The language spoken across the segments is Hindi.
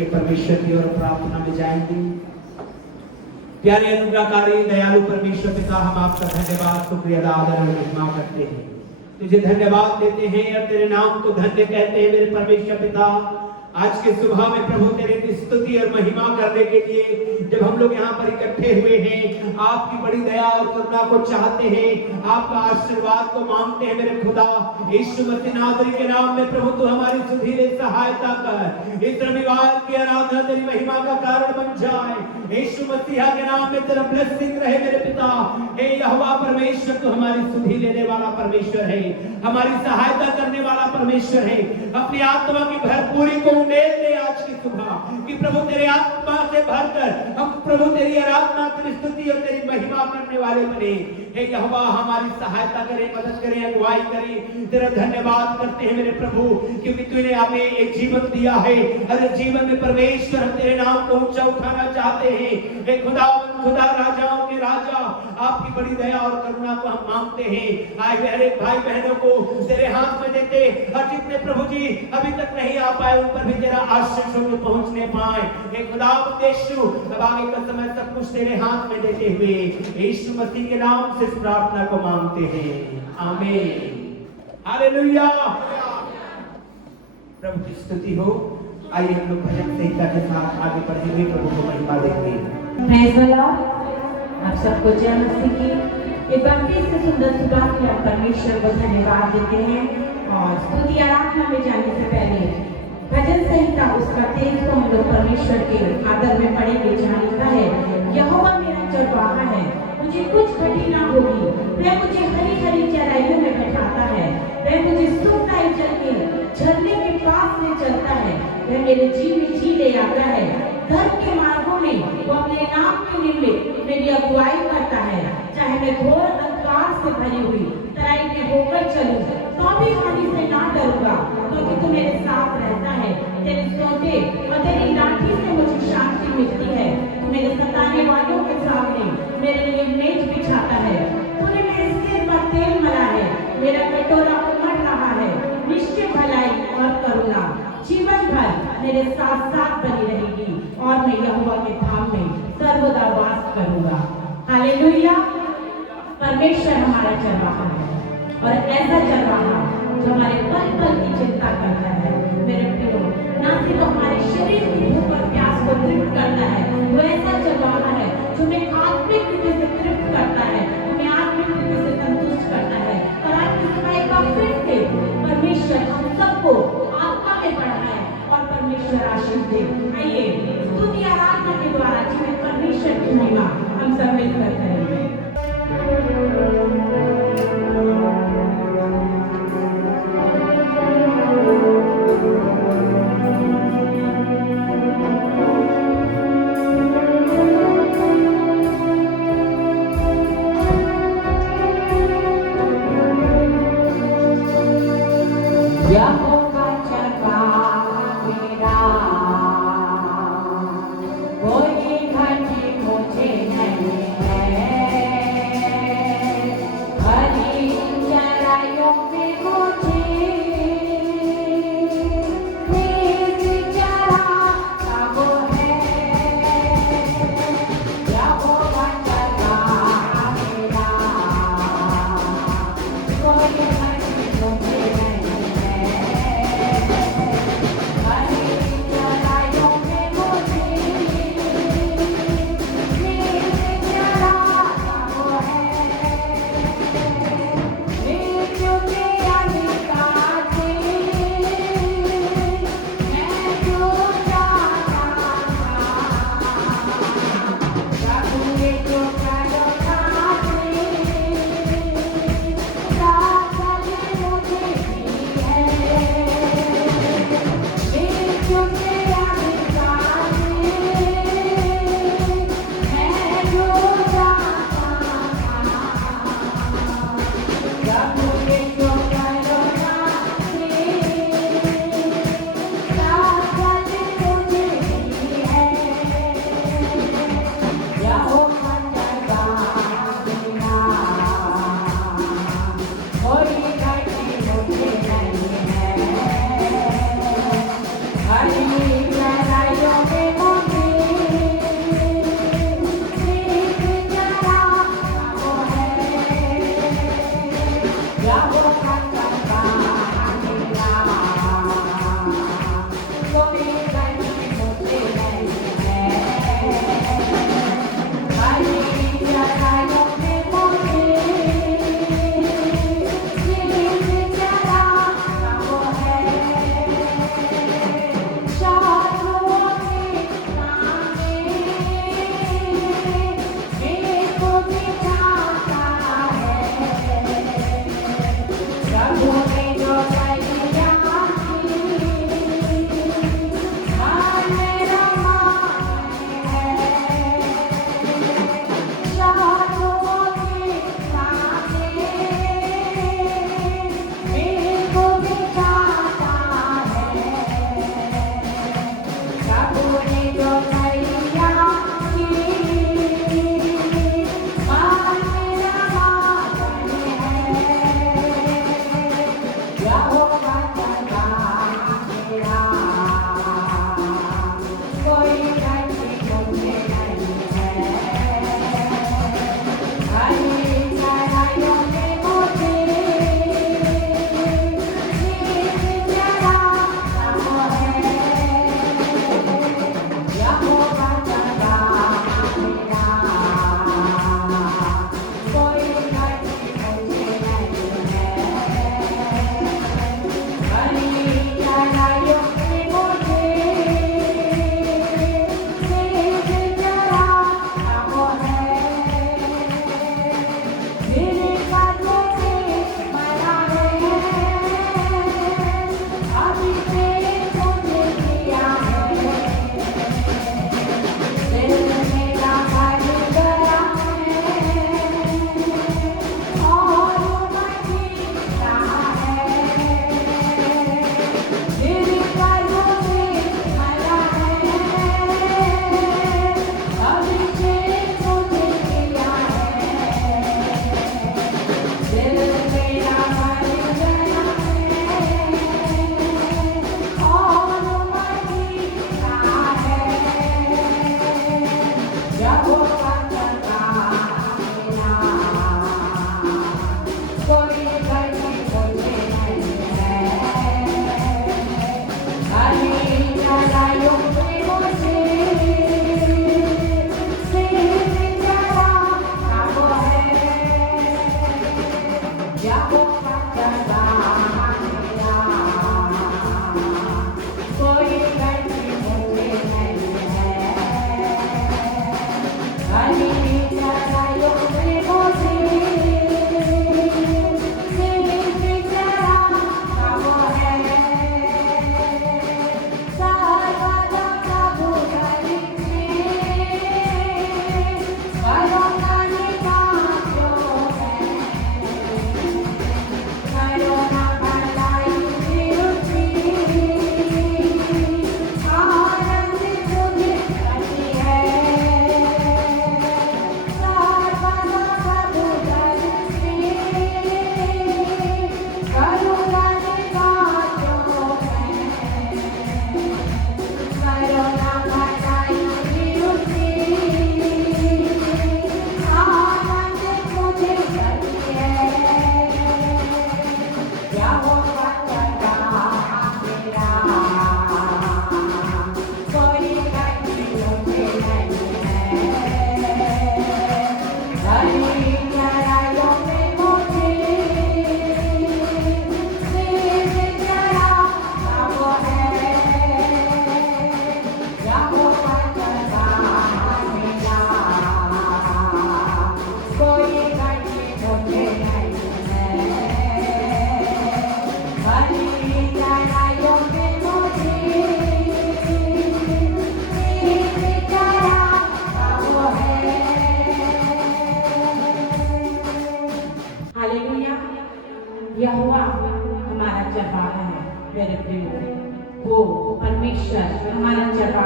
करके परमेश्वर की ओर प्रार्थना में जाएंगे। प्यारे अनुग्रहकारी दयालु परमेश्वर पिता, हम आपका धन्यवाद शुक्रिया आदर और महिमा करते हैं, तुझे धन्यवाद देते हैं और तेरे नाम को धन्य कहते हैं। मेरे परमेश्वर पिता, आज के सुबह में प्रभु तेरे स्तुति और महिमा करने के लिए जब हम लोग यहाँ पर इकट्ठे हुए हैं, आपकी बड़ी दया और करुणा को चाहते हैं, आपका आशीर्वाद को मांगते हैं। मेरे खुदा यीशु मसीह नाज़री के नाम में प्रभु तू हमारी सुधीरे सहायता कर, इस रविवार की आराधना तेरी महिमा का कारण बन जाए। यीशु मसीह के नाम में तेरा ब्लेसिंग रहे मेरे पिता। हे यहोवा परमेश्वर, तू हमारी सुधी लेने वाला परमेश्वर है, हमारी सहायता करने वाला परमेश्वर है। अपनी आत्मा की भरपूरी को उंडेल दे आज की सुबह कि प्रभु तेरे आत्मा से भरकर हम प्रभु तेरी आराधना, तेरी स्तुति और तेरी महिमा करने वाले बने। हे यहोवा हमारी सहायता करे, मदद करे, अगुवाई करे। तेरा धन्यवाद करते हैं मेरे प्रभु, क्योंकि तूने हमें एक जीवन दिया है। अरे जीवन में परमेश्वर हम तेरे नाम को ऊंचा उठाना चाहते हैं। हे खुदा राजाओं के राजा, आपकी बड़ी दया और करुणा को हम मांगते हैं। आए मेरे भाई बहनों को तेरे हाथ में देते, और जितने प्रभु जी अभी तक नहीं आ पाए उन पर भी तेरा आशीष होकर पहुंचने पाए। हे खुदा यीशु, अब आगे का समय सब कुछ तेरे हाथ में देते हुए यीशु मसीह के नाम से इस प्रार्थना को मांगते हैं, आमीन, हालेलुया। प्रभु की स्तुति हो। आइए हम लोग भजन संहिता के साथ आगे बढ़ेंगे, प्रभु को महिमा देंगे। Praise the Lord. आप सबको जय मसीह की। एक बार फिर से सुंदर सुबह के लिए परमेश्वर को धन्यवाद देते हैं। और स्तुति आराधना में जाने से पहले भजन संहिता उसका 23 को हम लोग परमेश्वर के आदर में पढ़ेंगे, जहाँ लिखा है, यहोवा मेरा चरवाहा है, मुझे कुछ घटी ना होगी। वह मुझे हरी हरी चराइयों में बैठाता है, वह मुझे सुखदायी जल के झरने के पास ले चलता है, वह मेरे जी में जी ले आता है। धर्म के मार्गों में वो अपने नाम के निमित्त मेरी अगुवाई करता है। चाहे मैं घोर अंधकार से भरी हुई तराई में होकर चलूं, तो भी हानि से ना डरूंगा, क्योंकि तू मेरे साथ रहता है। तेरे सोते और तेरी लाठी से मुझे शांति मिलती है। तू मेरे सताने वालों के सामने मेरे लिए मेज बिछाता है। तूने मेरे सिर पर तेल मला है, मेरा कटोरा उमड़ रहा है। निश्चय भलाई और करुणा जीवन भर मेरे साथ साथ बनी रहेगी, और मैं यहोवा के धाम में सर्वदा वास करूंगा। हालेलुया। परमेश्वर हमारा चरवाहा है, और ऐसा चरवाहा जो हमारे पल पल की चिंता करता है। मेरे प्रियो, ना सिर्फ हमारे शरीर की भूख और प्यास को तृप्त करता है, वो ऐसा चरवाहा है जो हमें आत्मिक रूप से तृप्त करता है, हमें आत्मिक रूप से संतुष्ट करता है। और आज की सुबह एक बार फिर से परमेश्वर हम सबको आत्मा में बढ़ाए और परमेश्वर आशीष दे। आइए स्तुति आराधना के द्वारा जिन्हें परमेश्वर की महिमा हम सब मिलकर करेंगे।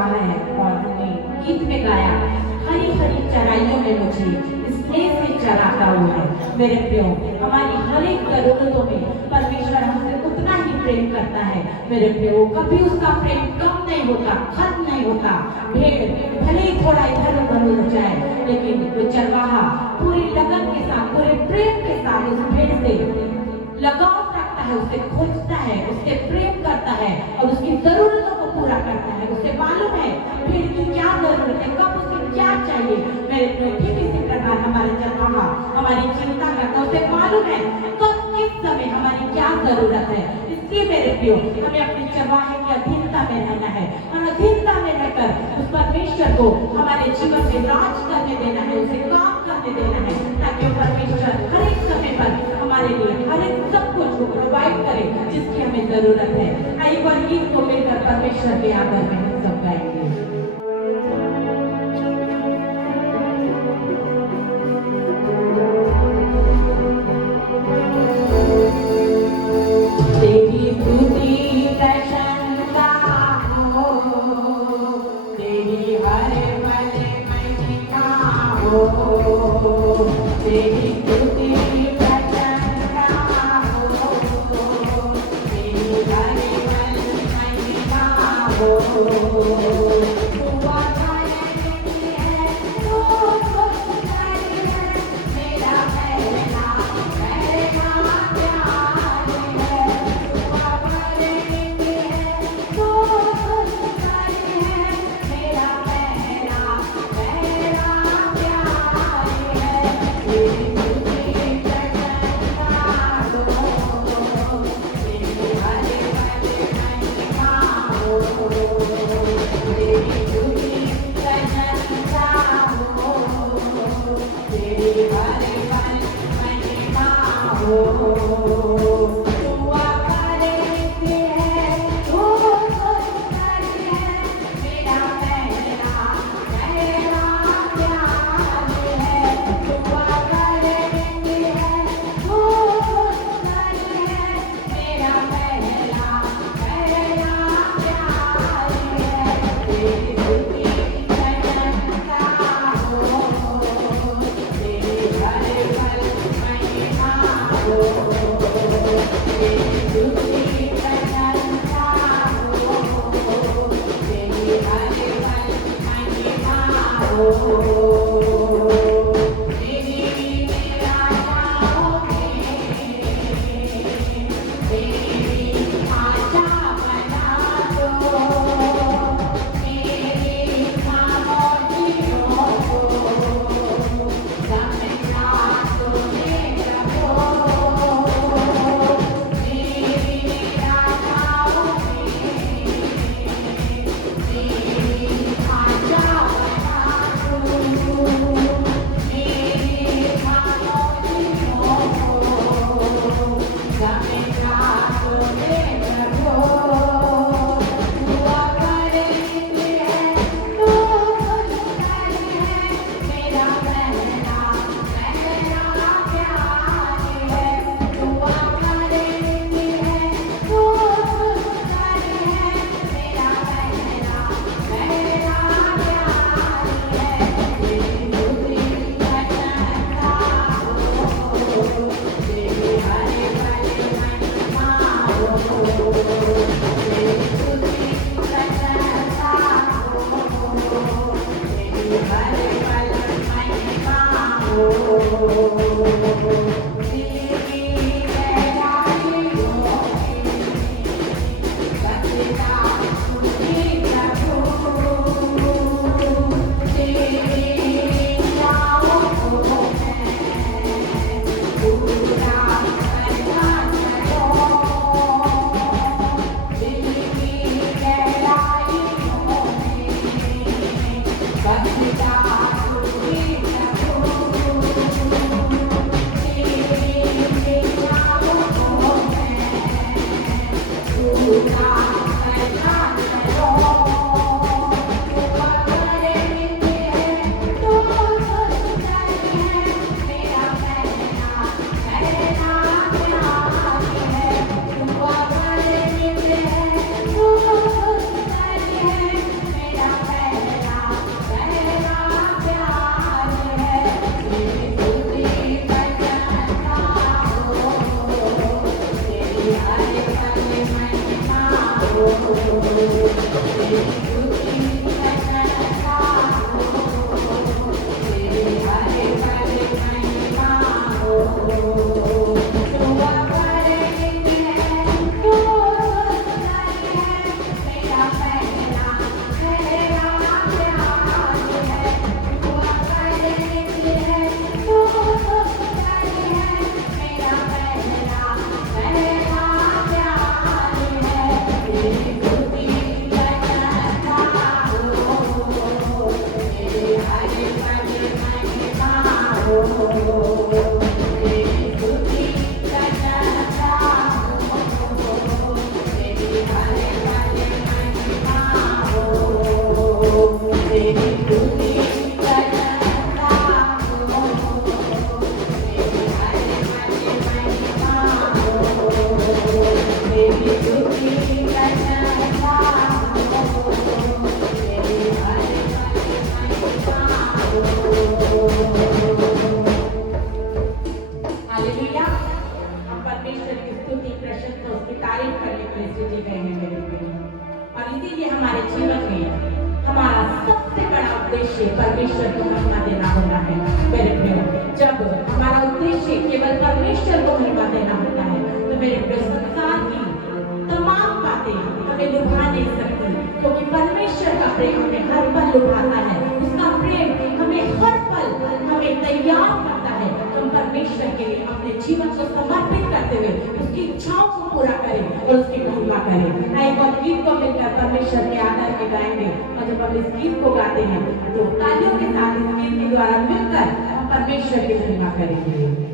रहा है और उन्हें गीत में गाया, हरी हरी चराइयों में मुझे स्नेह से चराता हुआ है। मेरे प्रियो, हमारी हर एक जरूरतों में परमेश्वर हमसे उतना ही प्रेम करता है। मेरे प्रियो, कभी उसका प्रेम कम नहीं होता, खत्म नहीं होता। भेड़ भले ही थोड़ा इधर उधर हो जाए, लेकिन वो चरवाहा पूरी लगन के साथ, पूरे प्रेम के साथ उस भेड़ से लगाव रखता है, उसे खोजता है, उससे प्रेम करता है और उसकी जरूरतों को पूरा करता है। उसे मालूम है भेड़ की क्या जरूरत है, कब उसे क्या चाहिए। मेरे प्रियो, ठीक इसी प्रकार हमारे चरवाहा हमारी चिंता करता है, उसे मालूम है कब किस समय हमारी क्या जरूरत है। इसलिए मेरे प्रियो, हमें अपने चरवाहे की अधीनता में रहना है और अधीनता में रहकर उस परमेश्वर को हमारे जीवन में राज करने देना है, उसे काम करने देना है, ताकि वो परमेश्वर हर एक समय पर हमारे लिए हर एक सब कुछ को प्रोवाइड करे जिसकी हमें जरूरत है। आइए एक बार गीत को मिलकर परमेश्वर के आदर में हम सब गाएंगे। तेरी स्तुति प्रशंसा हो, तेरी हर पल महिमा हो, तेरी स्तुति प्रशंसा हो, तेरी हर पल महिमा हो। तू आधार है, तू सुंदर है, मेरा पहला प्यार है। तू आधार है, तू सुंदर है, मेरा पहला प्यार है। तेरी स्तुति प्रशंसा हो, तेरी हर पल महिमा हो, तेरी स्तुति प्रशंसा हो, तेरी हर पल महिमा हो। तू आकर है, तू सुंदर है, मेरा पहला प्यार है। तू आकर है, तू सुंदर है, मेरा पहला प्यार है। तेरी स्तुति प्रशंसा हो, तेरी हर पल महिमा हो, तेरी स्तुति प्रशंसा हो, तेरी हर पल महिमा हो। तेरी मेरा चाहोगे, तेरी आशा बना दो, मेरी खामोशियों को समझा तुझे रखो। तेरी मेरा चाहोगे, तेरी आशा बना दो, मेरी खामोशियों को समझा तुझे रखो। तू आकर है, तू सुंदर है, मेरा पहला प्यार है। तू आकर है, तू सुंदर है, मेरा पहला प्यार है। तेरी स्तुति प्रशंसा हो, तेरी हर पल महिमा हो, तेरी स्तुति प्रशंसा हो, तेरी हर पल महिमा हो। तेरी गहराई हो, सच्चा तुझे रखो, तेरी चाहों को मैं पूरा करना चाहूं। दिल की गहराइयों में सच्चा तुझे रखो, उद्देश्य परमेश्वर को महिमा देना होता है। मेरे प्रियो, जब हमारा उद्देश्य केवल परमेश्वर को महिमा देना होता है तो मेरे प्रियो संसार की तमाम बातें हमें लुभा नहीं सकती, क्योंकि परमेश्वर का प्रेम हमें हर पल लुभाता है। उसका प्रेम हमें हर पल हमें तैयार करता है कि हम परमेश्वर के लिए अपने जीवन को समर्पित करते हुए उसकी इच्छाओं को पूरा करें और उसकी महिमा करें। एक और गीत को मिलकर परमेश्वर के आदर में गाएंगे, और जब हम इस गीत को गाते हैं तो तालियों के साथ इस गीत के द्वारा मिलकर हम परमेश्वर की महिमा करेंगे।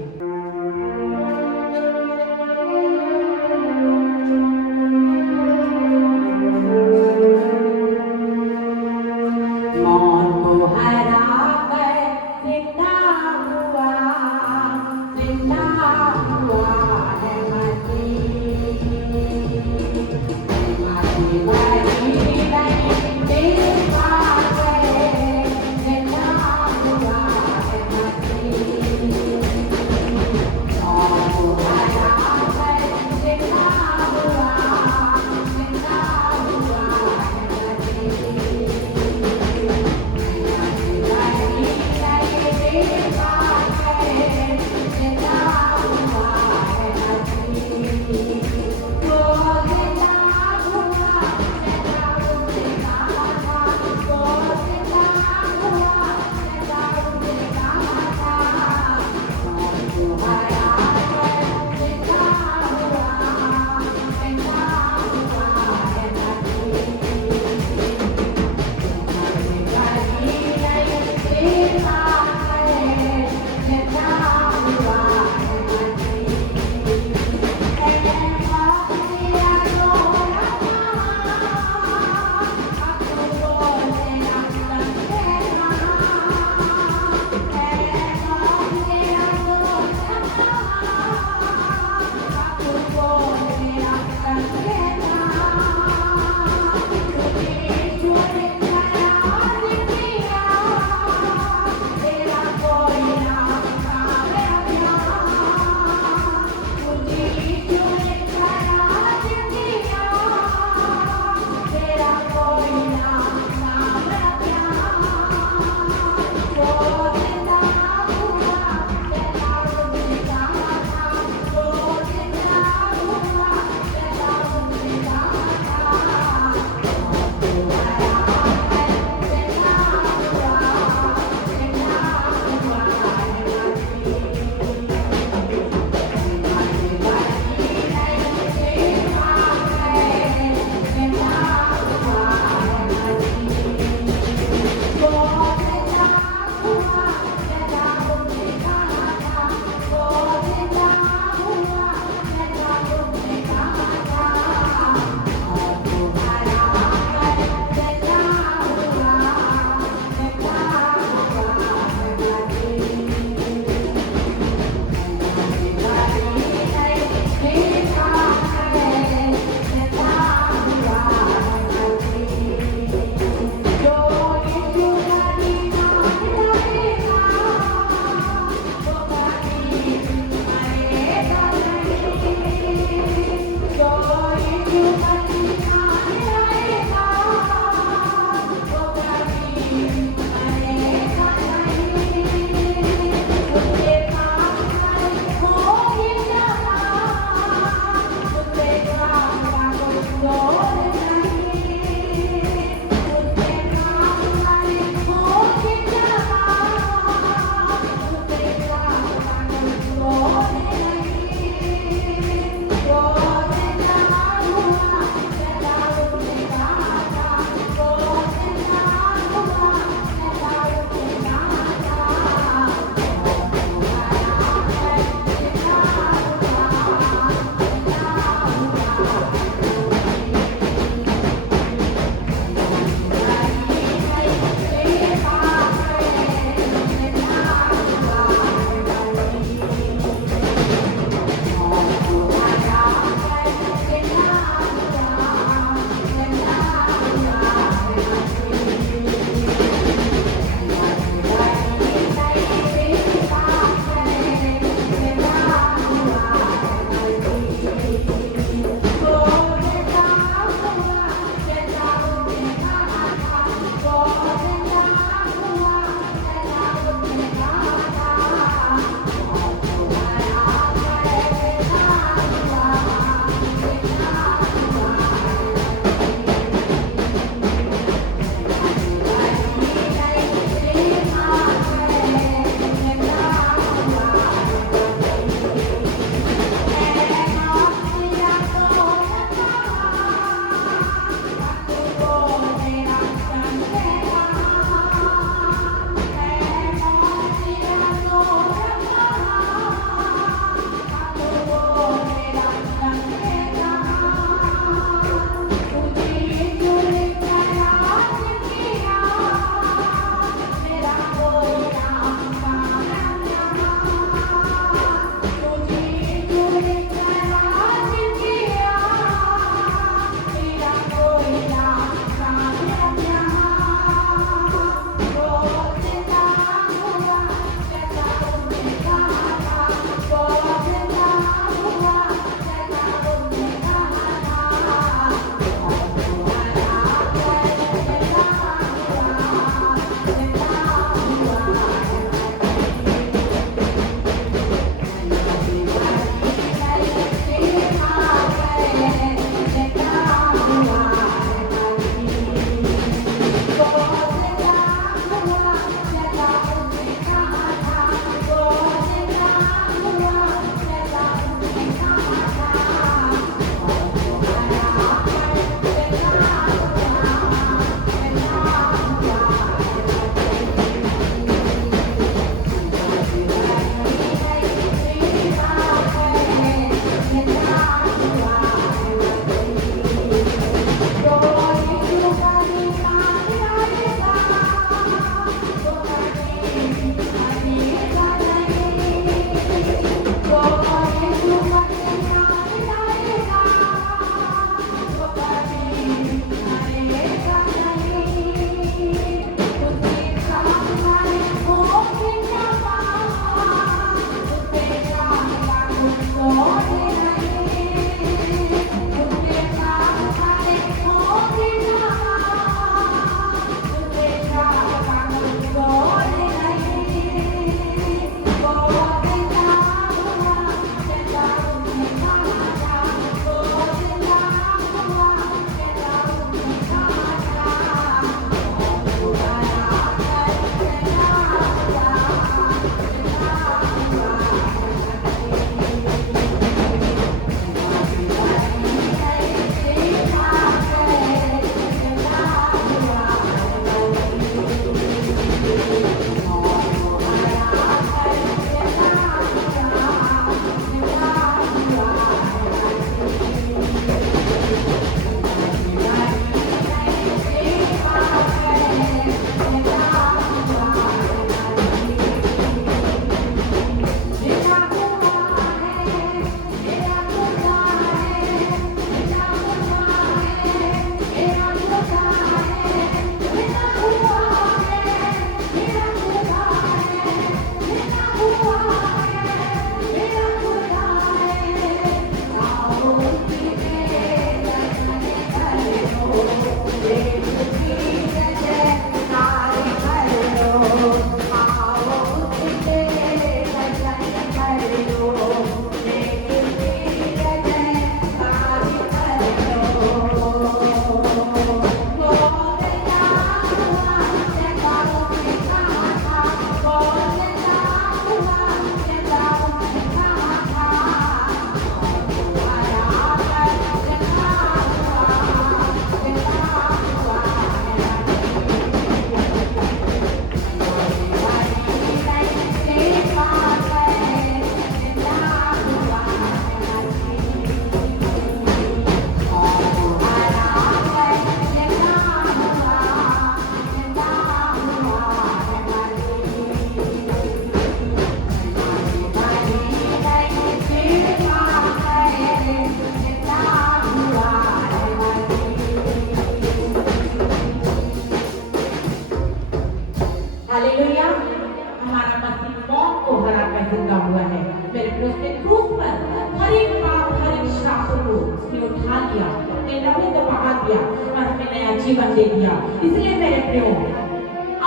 जिंदा हुआ है। मेरे प्रियो उसने क्रूस पर हर एक पाप हर एक श्राप को उसने उठा लिया, अपने लहू को बहा दिया और हमें नया जीवन दे दिया। इसलिए मेरे प्रियो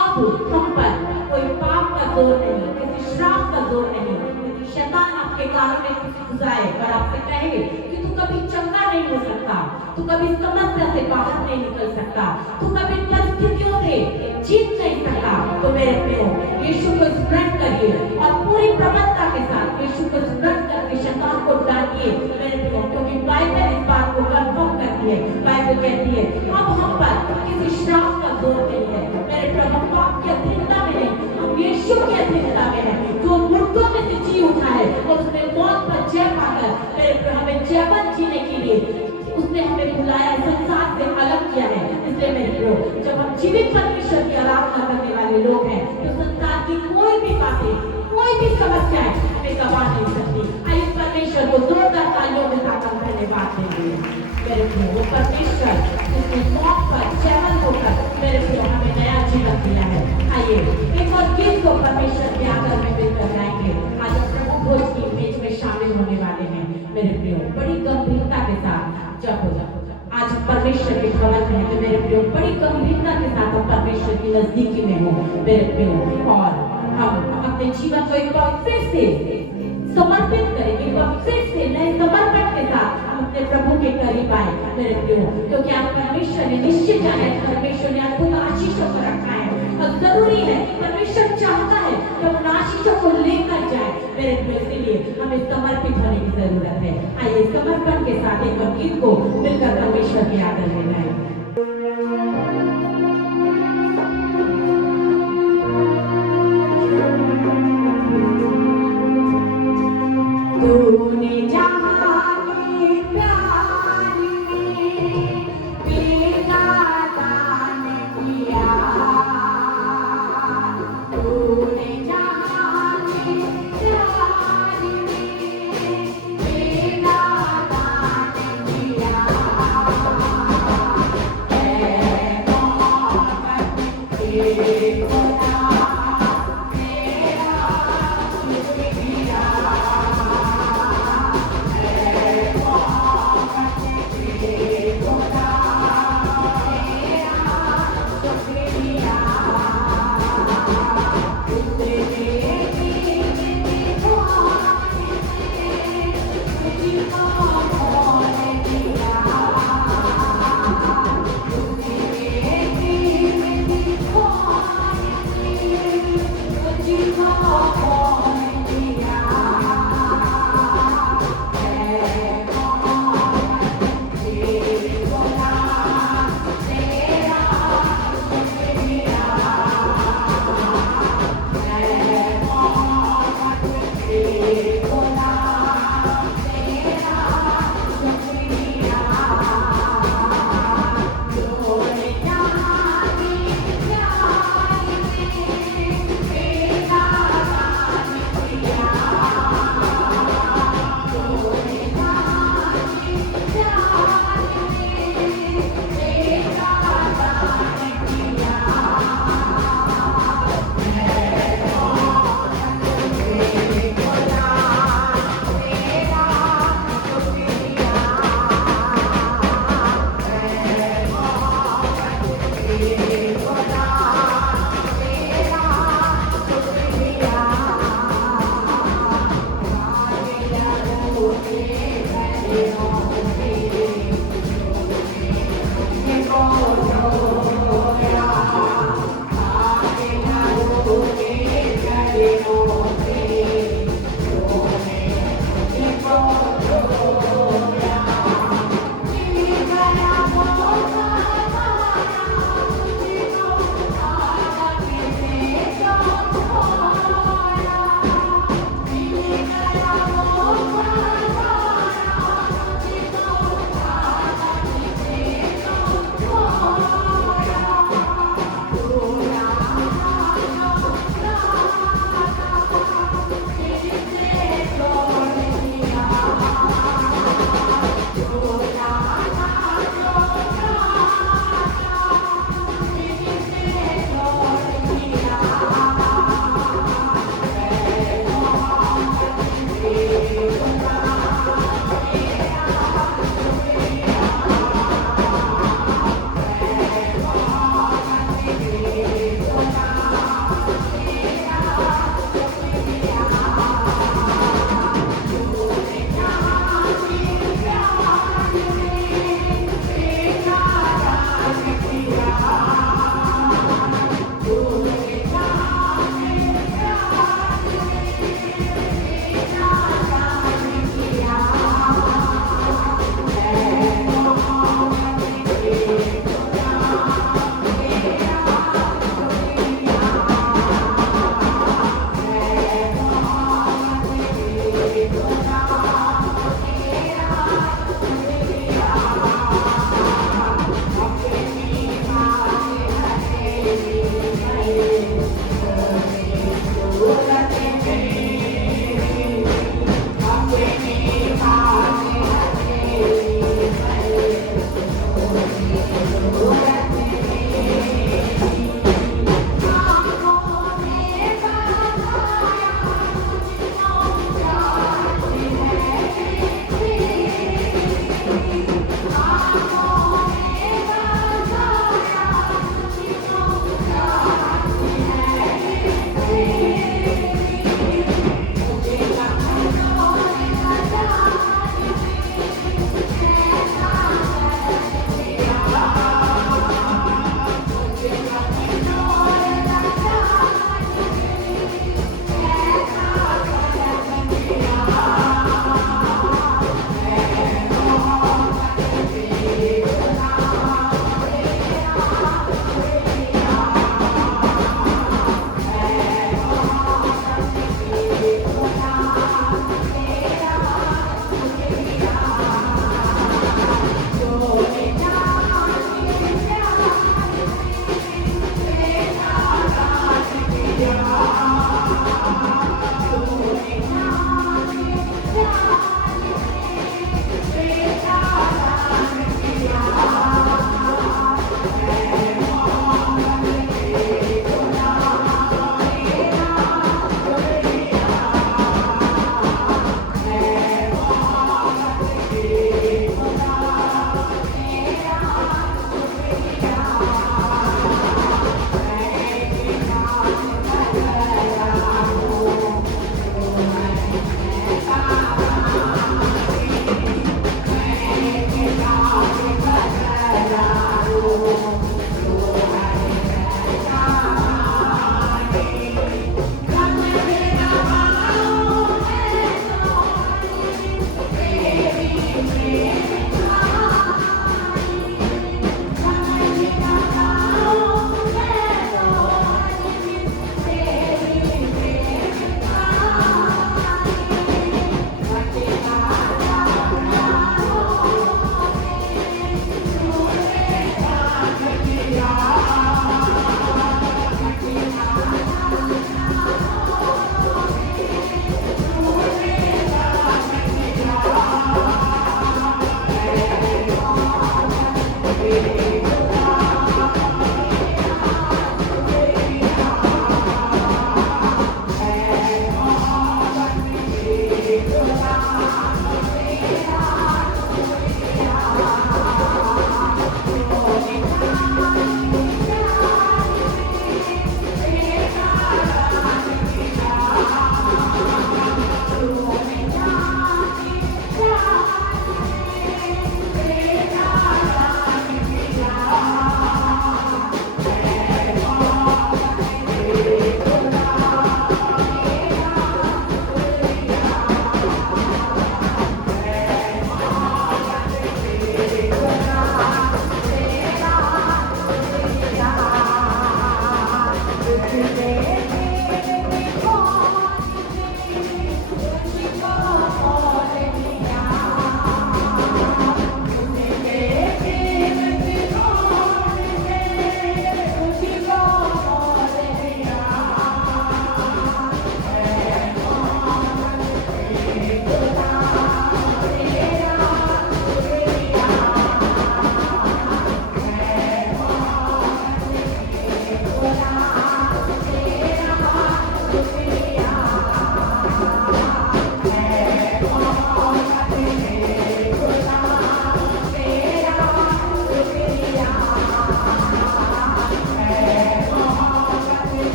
अब हम पर कोई पाप का जोर नहीं, किसी श्राप का जोर नहीं, किसी शैतान आपके कानों में कुछ घुसाए और आपसे कहे कि तू कभी चंगा नहीं हो सकता, तू कभी समस्या से बाहर नहीं निकल सकता, तू कभी परिस्थितियों से जीत नहीं सकता, तो मेरे प्रियो यीशु को स्मरण करिए और पूरी प्रबलता के साथ यीशु को स्मरण करके शैतान को डांटिए मेरे प्रियो, क्योंकि बाइबल इस बात को कंफर्म करती है। बाइबल कहती है अब हम पर किसी श्राप का जोर नहीं है। मेरे प्रियो हम पाप की अधीनता में नहीं, हम यीशु की अधीनता में है, जो मुर्दों में से जी उठा है और उसने मौत पर जय पाकर मेरे प्रियो हमें जीवन जीने के लिए उसने हमें बुलाया, संसार से अलग किया है। इसलिए मेरे प्रियो जब हम जीवित परमेश्वर की आराधना करने वाले लोग हैं तो संसार की कोई भी बातें कोई भी समस्याएं हमें गवा नहीं सकती। आइए परमेश्वर को जोरदार तालियों के साथ हम धन्यवाद देंगे। मेरे प्रियो वो परमेश्वर जिसने मौत पर जयवंत होकर मेरे प्रियो हमें नया जीवन दिया है। आइए एक और गीत को परमेश्वर के आदर में मिलकर गाएंगे। आज हम प्रभु भोज की मेज में शामिल होने वाले हैं। मेरे प्रियो बड़ी गंभीरता के साथ जब आज परमेश्वर के भवन में है तो मेरे प्रियो बड़ी गंभीरता के साथ हम परमेश्वर की नजदीकी में हो मेरे प्रियो, और हम अपने जीवन को एक बार फिर से समर्पित करेंगे, एक बार फिर से नए समर्पण के साथ हम अपने प्रभु के करीब आए मेरे प्रियो, क्योंकि आप परमेश्वर ने निश्चित जाने परमेश्वर ने अद्भुत आशीषों को रखा है और जरूरी है परमेश्वर चाहता है कि हम उन आशीषों को लेकर जाए मेरे प्रियो, इसलिए हमें समर्पित होने की जरूरत है। आइए समर्पण के साथ एक और गीत को मिलकर परमेश्वर की आदर में गाएं। तूने जहां के प्यार में बेटा दान किया, तूने जहां के प्यार में बेटा दान किया, है मोहब्बत के खुदा तेरा शुक्रिया। Oh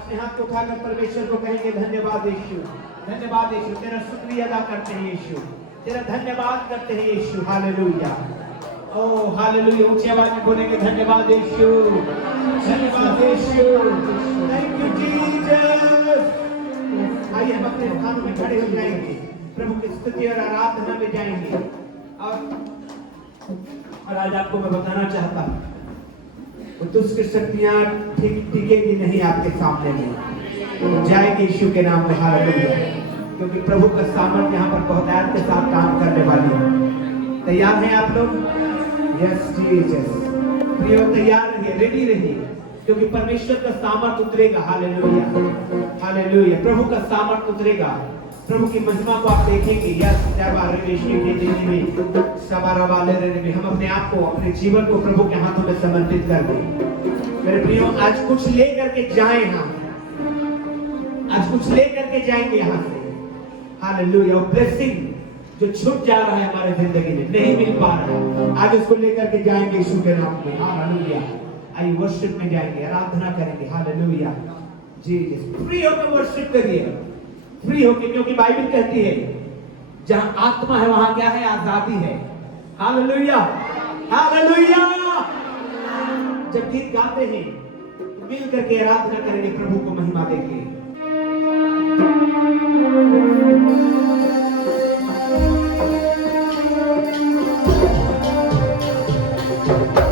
अपने हाथ को उठाकर परमेश्वर को कहेंगे धन्यवाद यीशु, धन्यवाद यीशु, तेरा शुक्रिया अदा करते हैं यीशु, तेरा धन्यवाद करते हैं यीशु। हालेलुया, ओ हालेलुया, ऊंची आवाज में बोलेंगे धन्यवाद यीशु, धन्यवाद यीशु, थैंक यू जीसस। आइए हम अपने स्थानों में खड़े हो जाएंगे, प्रभु की स्तुति और आराधना में जाएंगे। और आज आपको मैं बताना चाहता हूँ, वो दुष्ट शक्तियां टिकेगी नहीं आपके सामने में, जाएगी यीशु के नाम में। हालेलुया, क्योंकि प्रभु का सामर्थ यहाँ पर बहुतायत के साथ काम करने वाली है। तैयार हैं आप लोग? यस जीसस, प्रियो तैयार रहिए, रेडी रहिए, क्योंकि परमेश्वर का सामर्थ उतरेगा। हालेलुया, हालेलुया, प्रभु का सामर्थ उतरेगा, प्रभु की महिमा को आप देखेंगे। यस, हम अपने आप को, अपने जीवन को प्रभु के हाथों में समर्पित कर दें। मेरे प्रियो, आज कुछ लेकर के जाएं, हम आज कुछ लेकर के जाएंगे यहाँ से। हालेलुया, ब्लेसिंग जो छूट जा रहा है हमारे जिंदगी में, नहीं मिल पा रहा है, आज उसको लेकर के जाएंगे यीशु के नाम में। हालेलुया, आइए वर्शिप में जाएंगे, आराधना करेंगे। हालेलुया, जी फ्री होकर वर्शिप करिए, फ्री होके, क्योंकि बाइबल कहती है जहां आत्मा है वहां क्या है? आजादी है। Hallelujah, hallelujah. जब गीत गाते हैं तो मिल करके आराधना करेंगे, प्रभु को महिमा देंगे। Yeah.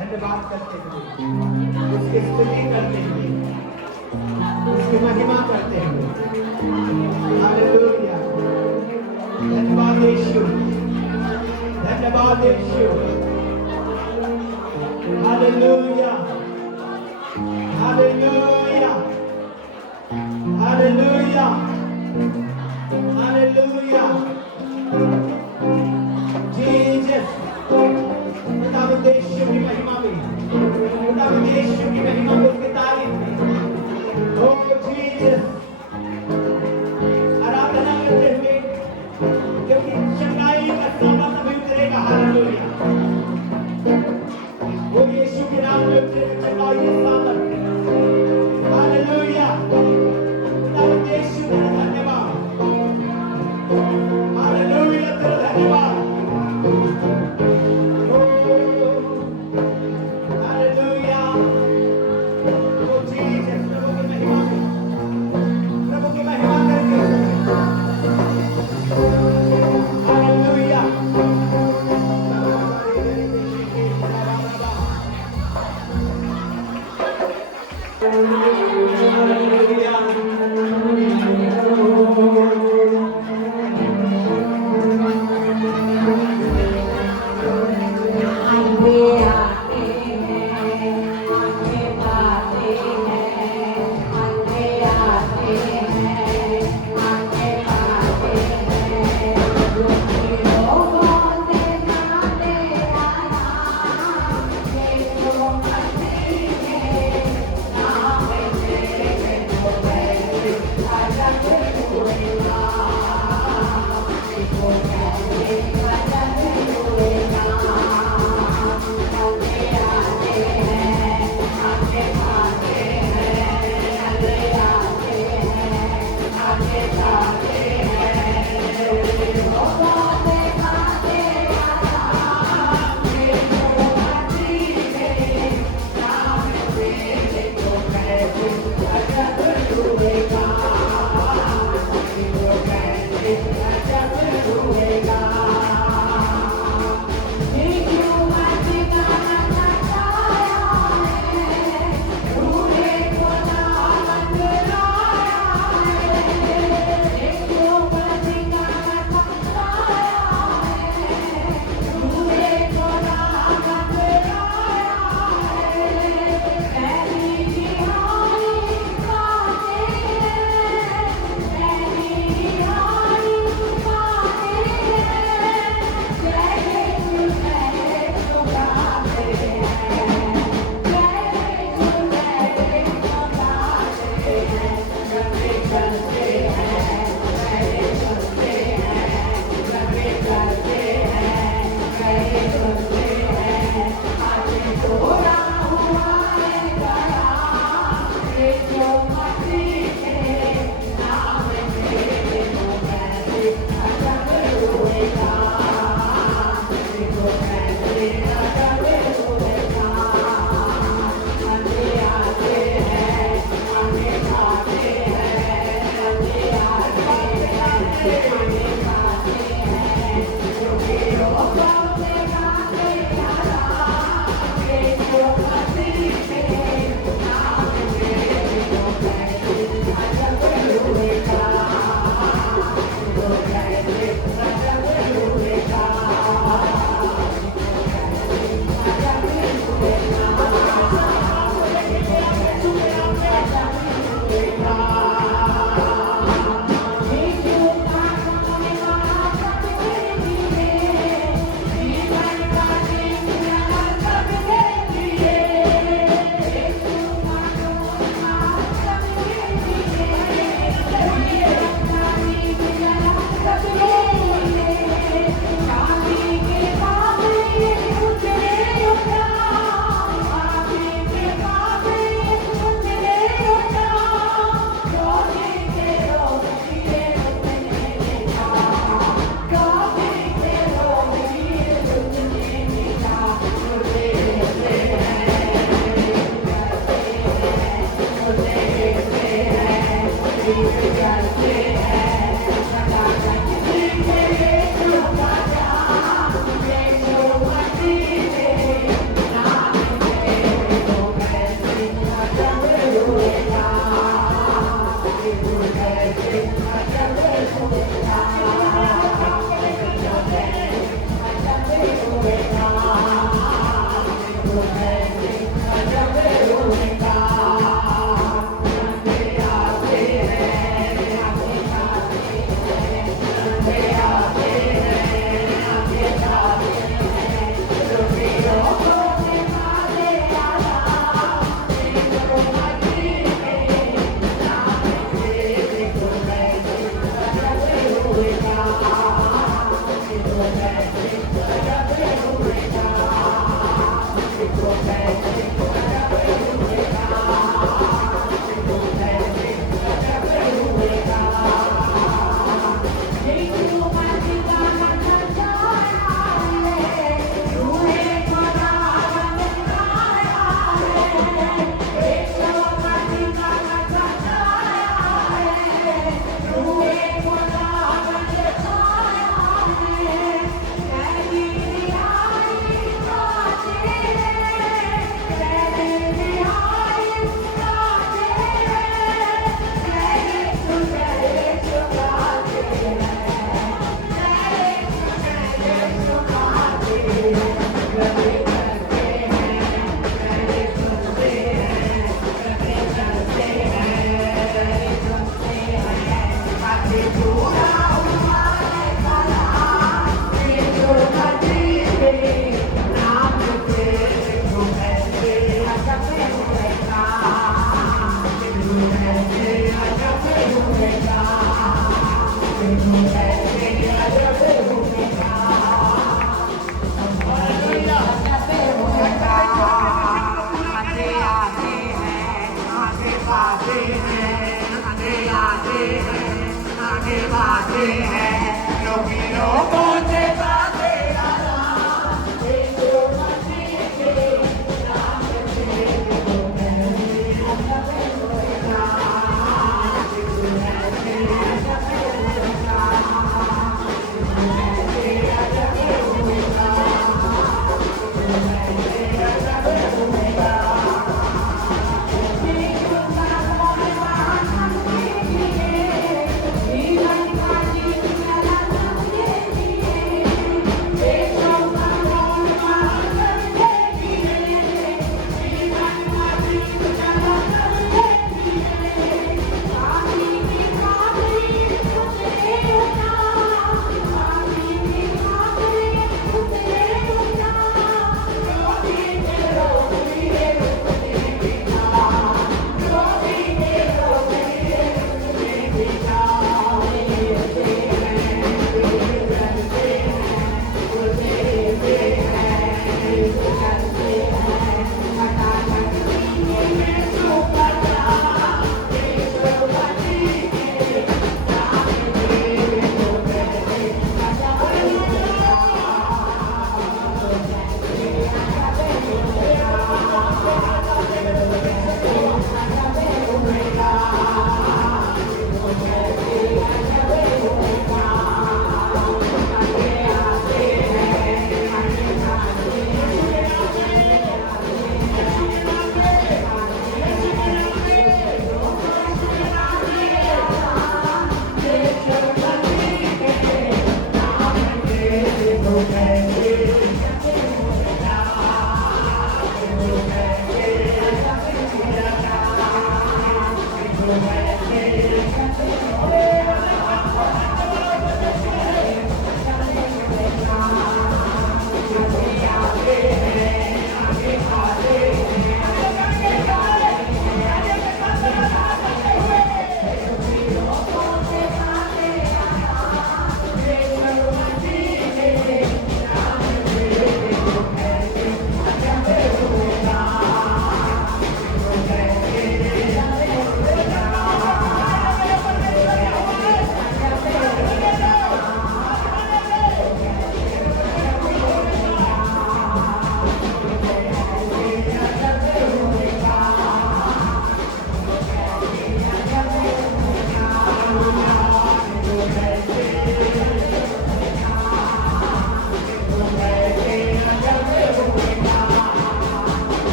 धन्यवाद करते हुए, उसकी स्तुति करते हुए, उसकी महिमा करते हुए। हालेलुया। धन्यवाद यीशु, धन्यवाद Yeshu. Hallelujah, hallelujah, hallelujah, hallelujah. Jesus, खुदा यीशु की महिमा में, खुदा यीशु की महिमा में, उसकी तारीफ में। ओ जीसस, आराधना करते हुए, क्योंकि चंगाई का सामना तभी उतरेगा। हालेलुया। वो यीशु के नाम में उतरेगा चंगाई की सामर्थ। हालेलुया। खुदा यीशु तेरा धन्यवाद। हालेलुया, तेरा धन्यवाद। हालेलुया। ओ जीसस, प्रभु की महिमा में, प्रभु की महिमा करके। हालेलुया।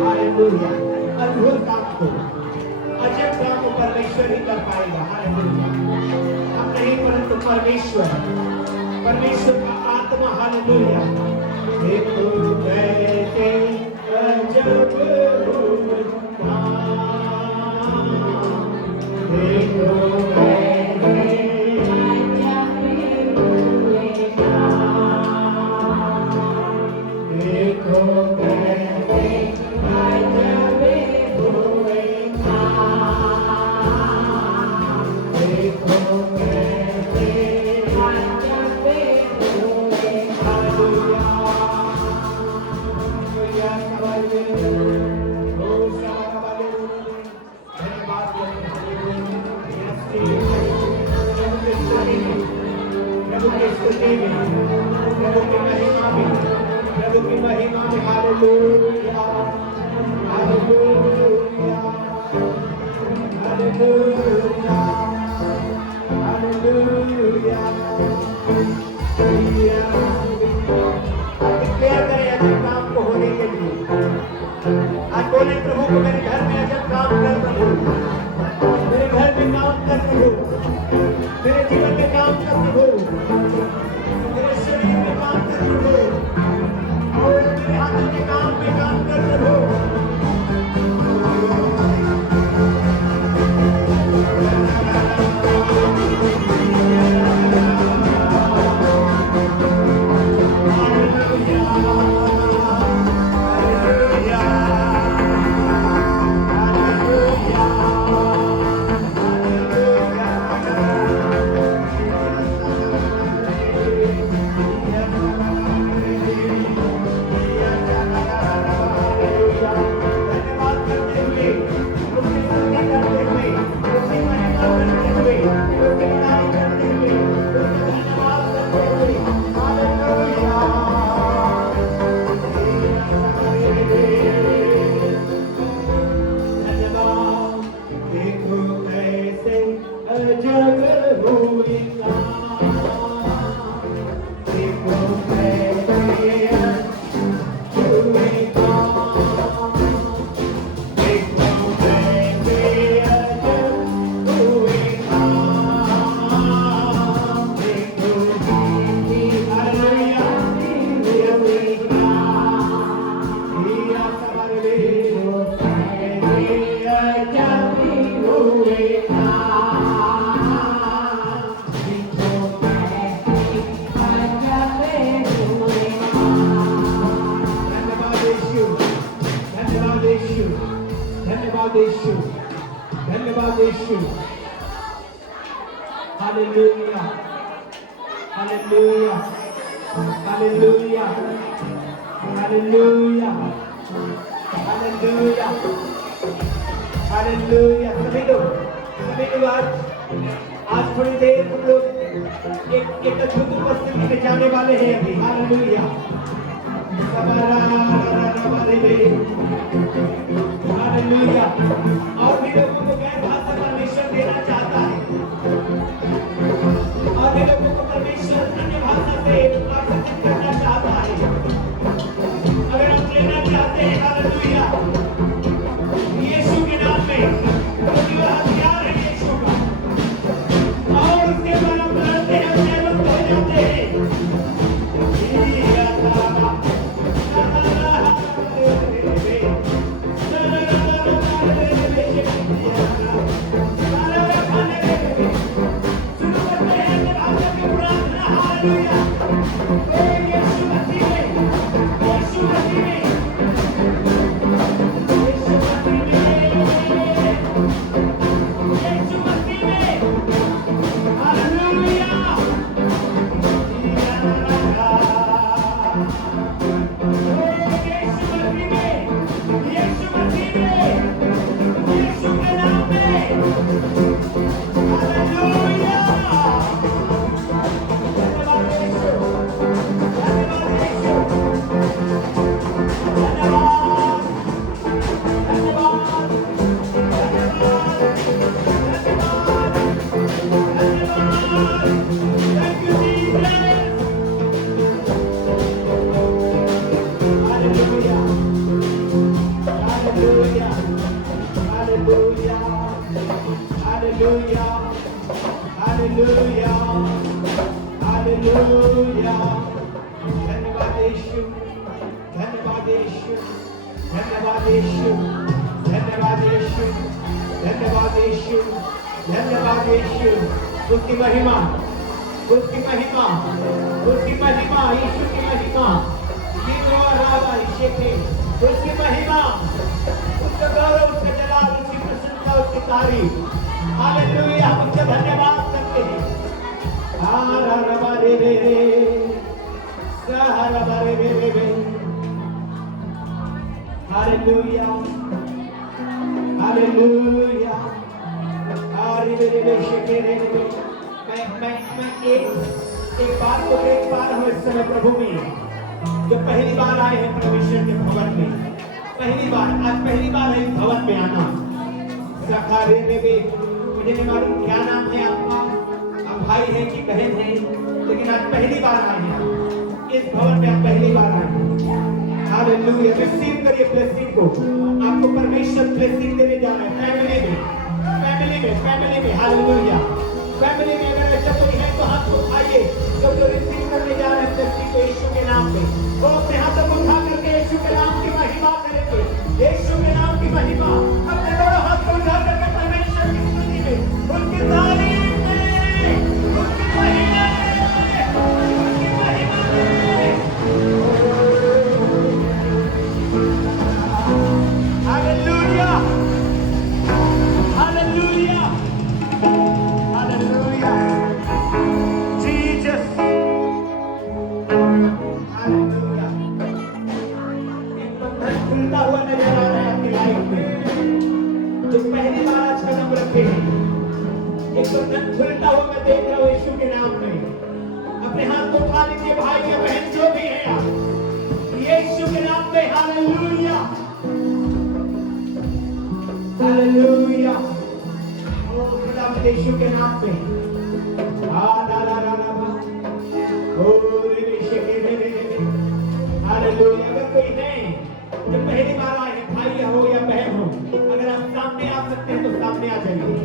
हालेलुया। अद्भुत काम को, अजब काम को परमेश्वर ही कर पाएगा। हालेलुया। हम नहीं परंतु परमेश्वर, परमेश्वर का आत्मा। हालेलुया। देखो कैसे अजब देखो प्रभु की महिमा में, प्रभु की महिमा में। Hallelujah, hallelujah, hallelujah, hallelujah. Declare करें अजब काम को होने के लिए। आज बोले प्रभु को, मेरे घर में अजब काम कर प्रभु, मेरे घर में काम कर प्रभु, मेरे जीवन में काम कर प्रभु, मेरे शरीर में काम कर प्रभु, और मेरे हाथों के काम में काम कर प्रभु। धन्यवाद Yeshu. Hallelujah, hallelujah, hallelujah, hallelujah, hallelujah, hallelujah. सभी लोग आज थोड़ी देर हम लोग एक अद्भुत उपस्थिति में जाने वाले हैं अभी। Hallelujah, hallelujah. और भी लोगों को गैर भाषा परमेश्वर देना चाहता है, और भी लोगों को परमेश्वर अन्य भाषा से आकर्षित करना चाहता है। अगर हम लेना चाहते हैं, हालेलुया, यीशु के नाम में, क्योंकि वह हथियार है यीशु का, और उसके बाद हम लड़ते हैं, जयवंत हो जाते हैं। Hallelujah. Hallelujah. Hallelujah. Hallelujah. धन्यवाद यीशु, धन्यवाद यीशु, धन्यवाद यीशु, धन्यवाद यीशु, धन्यवाद यीशु, धन्यवाद यीशु। उसकी महिमा, उसकी महिमा, उसकी महिमा, यीशु की महिमा, यीशु राजा इशेके, उसकी महिमा, उसका गौरव, उसका जलाल, उसकी प्रसन्नता, उसकी तारीफ। हालेलुया, हम उसका धन्यवाद करते हैं। हालेलुया, हालेलुया, मैं एक बात को देख पा रहा हूँ इस समय प्रभु में, जो पहली बार आए हैं परमेश्वर के भवन में, पहली बार, आज पहली बार है इस भवन में आना। सखारे में भी मुझे नहीं मालूम क्या नाम है आपका, आप भाई हैं कि बहन हैं, लेकिन आज पहली बार आए हैं इस भवन में, आप पहली बार आए हैं। हालेलुया, रिसीव करिए ब्लेसिंग को, आपको परमेश्वर ब्लेसिंग देने जा रहा है फैमिली में, फैमिली में, फैमिली में। हालेलुया, फैमिली में अगर ऐसा कोई है तो हाथ उठाइए, जो रिसीव करने जा रहे हैं ब्लेसिंग को यीशु के नाम पे, वो अपने हाथों को उठा करके यीशु के नाम की महिमा करेंगे, यीशु के नाम की महिमा, अपने दोनों हाथ को उठा करके परमेश्वर की स्तुति में, उनकी तारीफ में, उनकी महिमा में, उनकी महिमा में। Hallelujah! Hallelujah! Hallelujah! Jesus! Hallelujah! एक बंधन खुलता हुआ नजर आ रहा है आपकी लाइफ में, जो पहली बार आज कदम रखे हैं, एक बंधन खुलता हुआ मैं देख रहा हूँ यीशु के नाम में। अपने हाथ को उठा लीजिए भाई या बहन जो भी है आप, यीशु के नाम में। हालेलुया, हालेलुया, ओ खुदा यीशु के नाम पे। हालेलुया, अगर कोई है जो पहली बार आए हैं, भाई हो या बहन हो, अगर आप सामने आ सकते हैं तो सामने आ जाइए।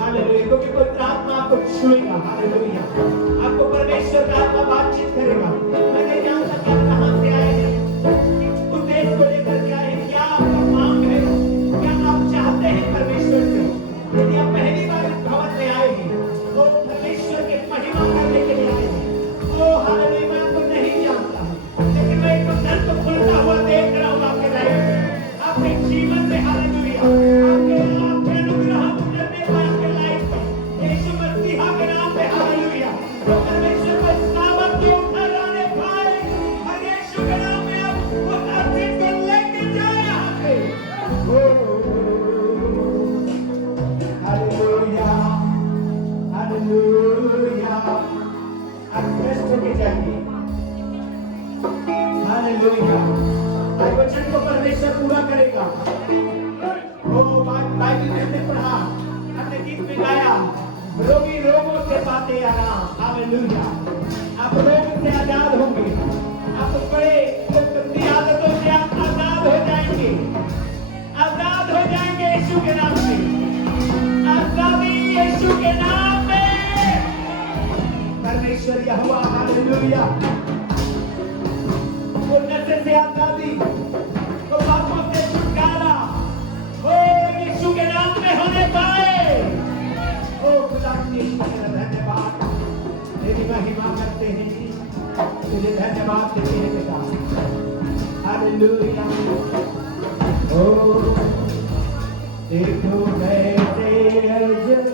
हालेलुया, क्योंकि पवित्र आत्मा आपको छुएगा। हालेलुया, आपको परमेश्वर का आत्मा बातचीत करेगा। मैं नहीं जानता कि आप कहां से आए हैं, उस देश को लेकर के आए हैं, क्या आपका मांग है, क्या आप चाहते हैं परमेश्वर से। यदि आप पहली बार इस भवन में आए हैं तो परमेश्वर की महिमा करने के लिए आए हैं। ओ हालेलुया, मैं आपको नहीं जानता हूं, लेकिन मैं एक बंधन को खुलता हुआ देख रहा हूं आपके लाइफ में, आपके जीवन में। हालेलुया, आपके अनुग्रह करने को आपके लाइफ में, यीशु मसीह के नाम पे। हालेलुया, तो परमेश्वर को सामर्थ को उठा लाने पाए और यीशु के नाम में आप उस आशीष को लेके जाए यहाँ पे। हालेलुया, हालेलुया, आप श्रेष्ठ होके जाइए। हालेलुया, आज वचन को परमेश्वर पूरा करेगा। ओ बाइबल में हमने पढ़ा, हमने गीत में गाया, रोगी रोगों से पाते आराम। हालेलुया, आप रोग से आजाद होंगे, आप बड़े गंदी आदतों से आप आजाद हो जाएंगे, आजाद हो जाएंगे यीशु के नाम से। आजादी यीशु के नाम में। परमेश्वर यहोवा, हालेलुया, वो नशे से आजादी, वो पापों से छुटकारा, ओ यीशु के नाम में होने पाए। ओ खुदा यीशु तेरा धन्यवाद, तेरी महिमा करते हैं, तुझे धन्यवाद देते हैं पिता। हालेलुया, ओ देखो कैसे अजब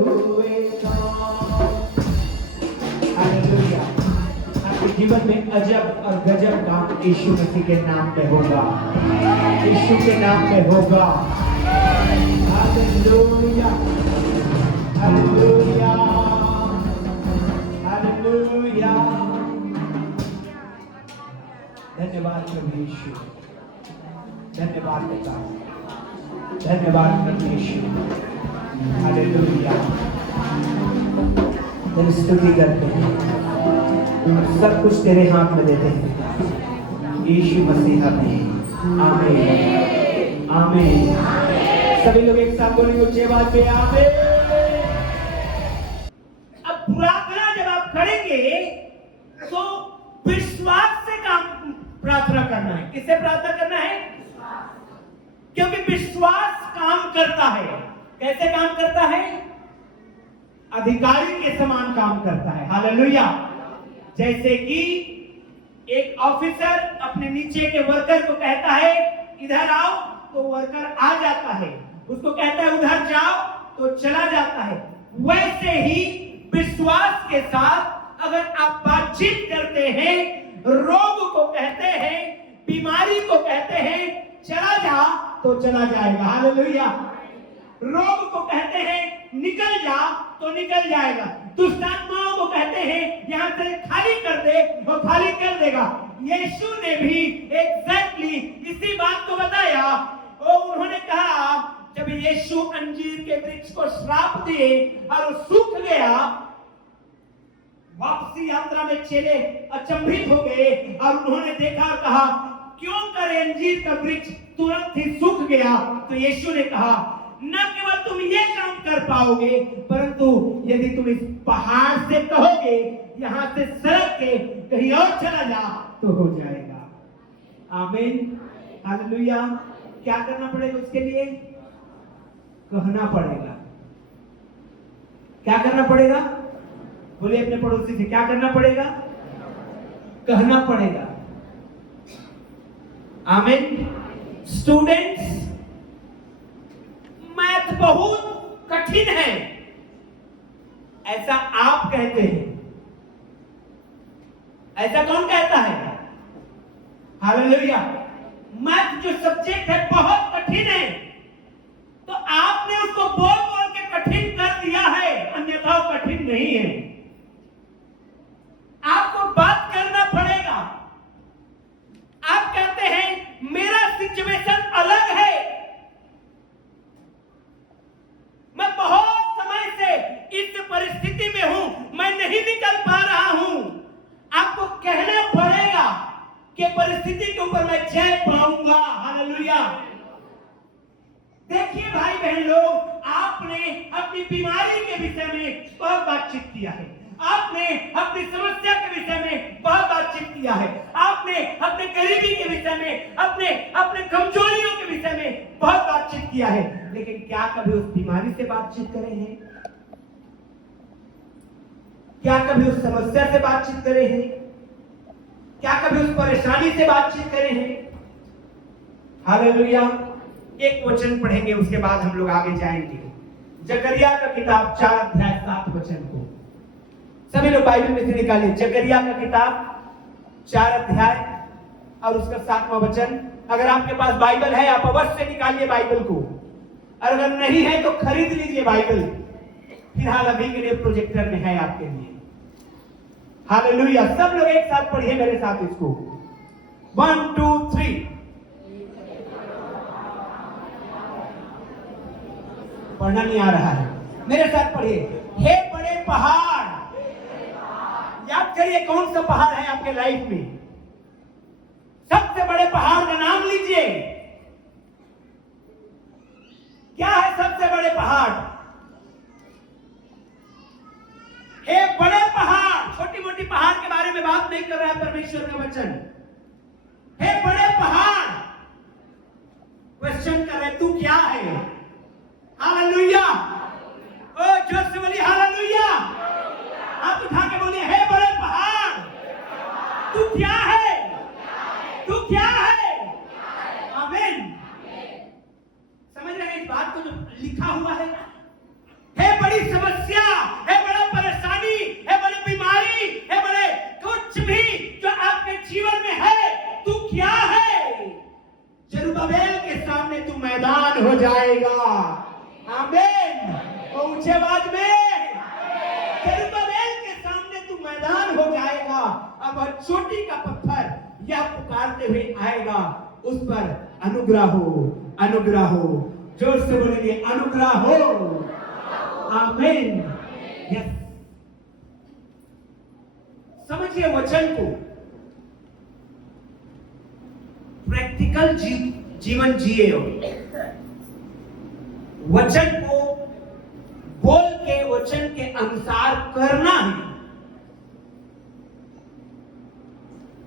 हुए काम। हालेलुया, आपके जीवन में अजब और गजब काम यीशु मसीह के नाम में होगा, यीशु के नाम में होगा। Hallelujah, hallelujah, hallelujah. धन्यवाद प्रभु यीशु, धन्यवाद पिता, धन्यवाद प्रभु यीशु। हालेलुया, तेरी स्तुति करते हैं, सब कुछ तेरे हाथ में देते हैं, यीशु मसीह में। आमीन, आमीन। सभी लोग एक साथ बोलेंगे ऊंची आवाज में आमीन। अब प्रार्थना जब आप करेंगे तो विश्वास से काम प्रार्थना करना है। किससे प्रार्थना करना है? क्योंकि विश्वास काम करता है। कैसे काम करता है? अधिकारी के समान काम करता है। हालेलुया। जैसे कि एक ऑफिसर अपने नीचे के वर्कर को कहता है इधर आओ, तो वर्कर आ जाता है। उसको कहता है उधर जाओ, तो चला जाता है। वैसे ही विश्वास के साथ अगर आप बातचीत करते हैं, रोग को कहते हैं, बीमारी को कहते हैं चला जा, तो चला जाएगा। हालेलुया। रोग को कहते हैं निकल जा, तो निकल जाएगा। दुष्ट आत्माओं को कहते हैं यहां से खाली कर दे, वो खाली कर देगा। यीशु ने भी एग्जैक्टली इसी बात को बताया। और उन्होंने कहा जब यीशु अंजीर के वृक्ष को श्राप दिए और वो सूख गया, वापसी यात्रा में चेले अचंभित हो गए और उन्होंने देखा, कहा क्यों करे अंजीर का वृक्ष तुरंत ही सूख गया। तो यीशु ने कहा न केवल तुम ये काम कर पाओगे, परंतु यदि तुम इस पहाड़ से कहोगे यहां से सड़क के कहीं और चला जा, तो हो जाएगा। आमीन। हालेलुया। क्या करना पड़ेगा उसके लिए? कहना पड़ेगा। क्या करना पड़ेगा? बोलिए अपने पड़ोसी से, क्या करना पड़ेगा? कहना पड़ेगा। आमीन। स्टूडेंट्स, मैथ बहुत कठिन है ऐसा आप कहते हैं। ऐसा कौन कहता है? हालेलुया। मैथ जो सब्जेक्ट है बहुत कठिन है, तो आपने उसको बोल बोल के कठिन कर दिया है, अन्यथा वो कठिन नहीं है। आपको बात करना पड़ेगा। आप कहते हैं मेरा सिचुएशन अलग है, मैं बहुत समय से इस परिस्थिति में हूं, मैं नहीं निकल पा रहा हूं। आपको कहना पड़ेगा कि परिस्थिति के ऊपर मैं जय पाऊंगा। हालेलुया। देखिए भाई बहन लोग, आपने अपनी बीमारी के विषय में बहुत बातचीत किया है, आपने अपनी समस्या के विषय में बहुत बातचीत किया है, आपने अपने गरीबी के विषय में, अपने कमजोरियों के विषय में बहुत बातचीत किया है। लेकिन क्या कभी उस बीमारी से बातचीत करे हैं? क्या कभी उस समस्या से बातचीत करे हैं? क्या कभी उस परेशानी से बातचीत करे हैं? हालेलुया। एक वचन पढ़ेंगे, उसके बाद हम लोग आगे जाएंगे। जकरिया का किताब 4 अध्याय 7 वचन को सभी लोग बाइबल में से निकालिए। जकरिया का किताब 4 अध्याय और उसका 7वां वचन। अगर आपके पास बाइबल है आप अवश्य निकालिए बाइबल को, और अगर नहीं है तो खरीद लीजिए बाइबल। फिलहाल अभी के लिए प्रोजेक्टर में है आपके लिए। हालेलुया। सब लोग एक साथ पढ़िए मेरे साथ इसको। 1 2 3। पढ़ना नहीं आ रहा है, मेरे साथ पढ़िए। हे बड़े पहाड़। याद करिए कौन सा पहाड़ है आपके लाइफ में। सबसे बड़े पहाड़ का नाम लीजिए। क्या है सबसे बड़े पहाड़? हे बड़े पहाड़। छोटी मोटी पहाड़ के बारे में बात नहीं कर रहा है परमेश्वर का वचन। हे बड़े पहाड़। क्वेश्चन कर रहे तू क्या है? हालेलुया। ओ जोर से बोलिए हालेलुया। हाथ उठा के बोलिए हे बड़े पहाड़, तू क्या है? तू क्या है? आमीन। समझ रहे हैं इस बात को जो लिखा हुआ है? है बड़ी समस्या, है बड़ा परेशानी, है बड़ी बीमारी, है बड़े कुछ भी जो आपके जीवन में है, तू क्या है? जरुब्बाबेल के सामने तू मैदान हो जाएगा। आमीन। और ऊंचे आवाज में जरुब्बाबेल के सामने तू मैदान हो जाएगा। अब चोटी का पत्थर यह पुकारते हुए आएगा, उस पर अनुग्रह हो, अनुग्रह हो। जोर से बोलेंगे अनुग्रह हो। आमीन। यस। समझिए वचन को। प्रैक्टिकल जीवन जिए हो, वचन को बोल के वचन के अनुसार करना है।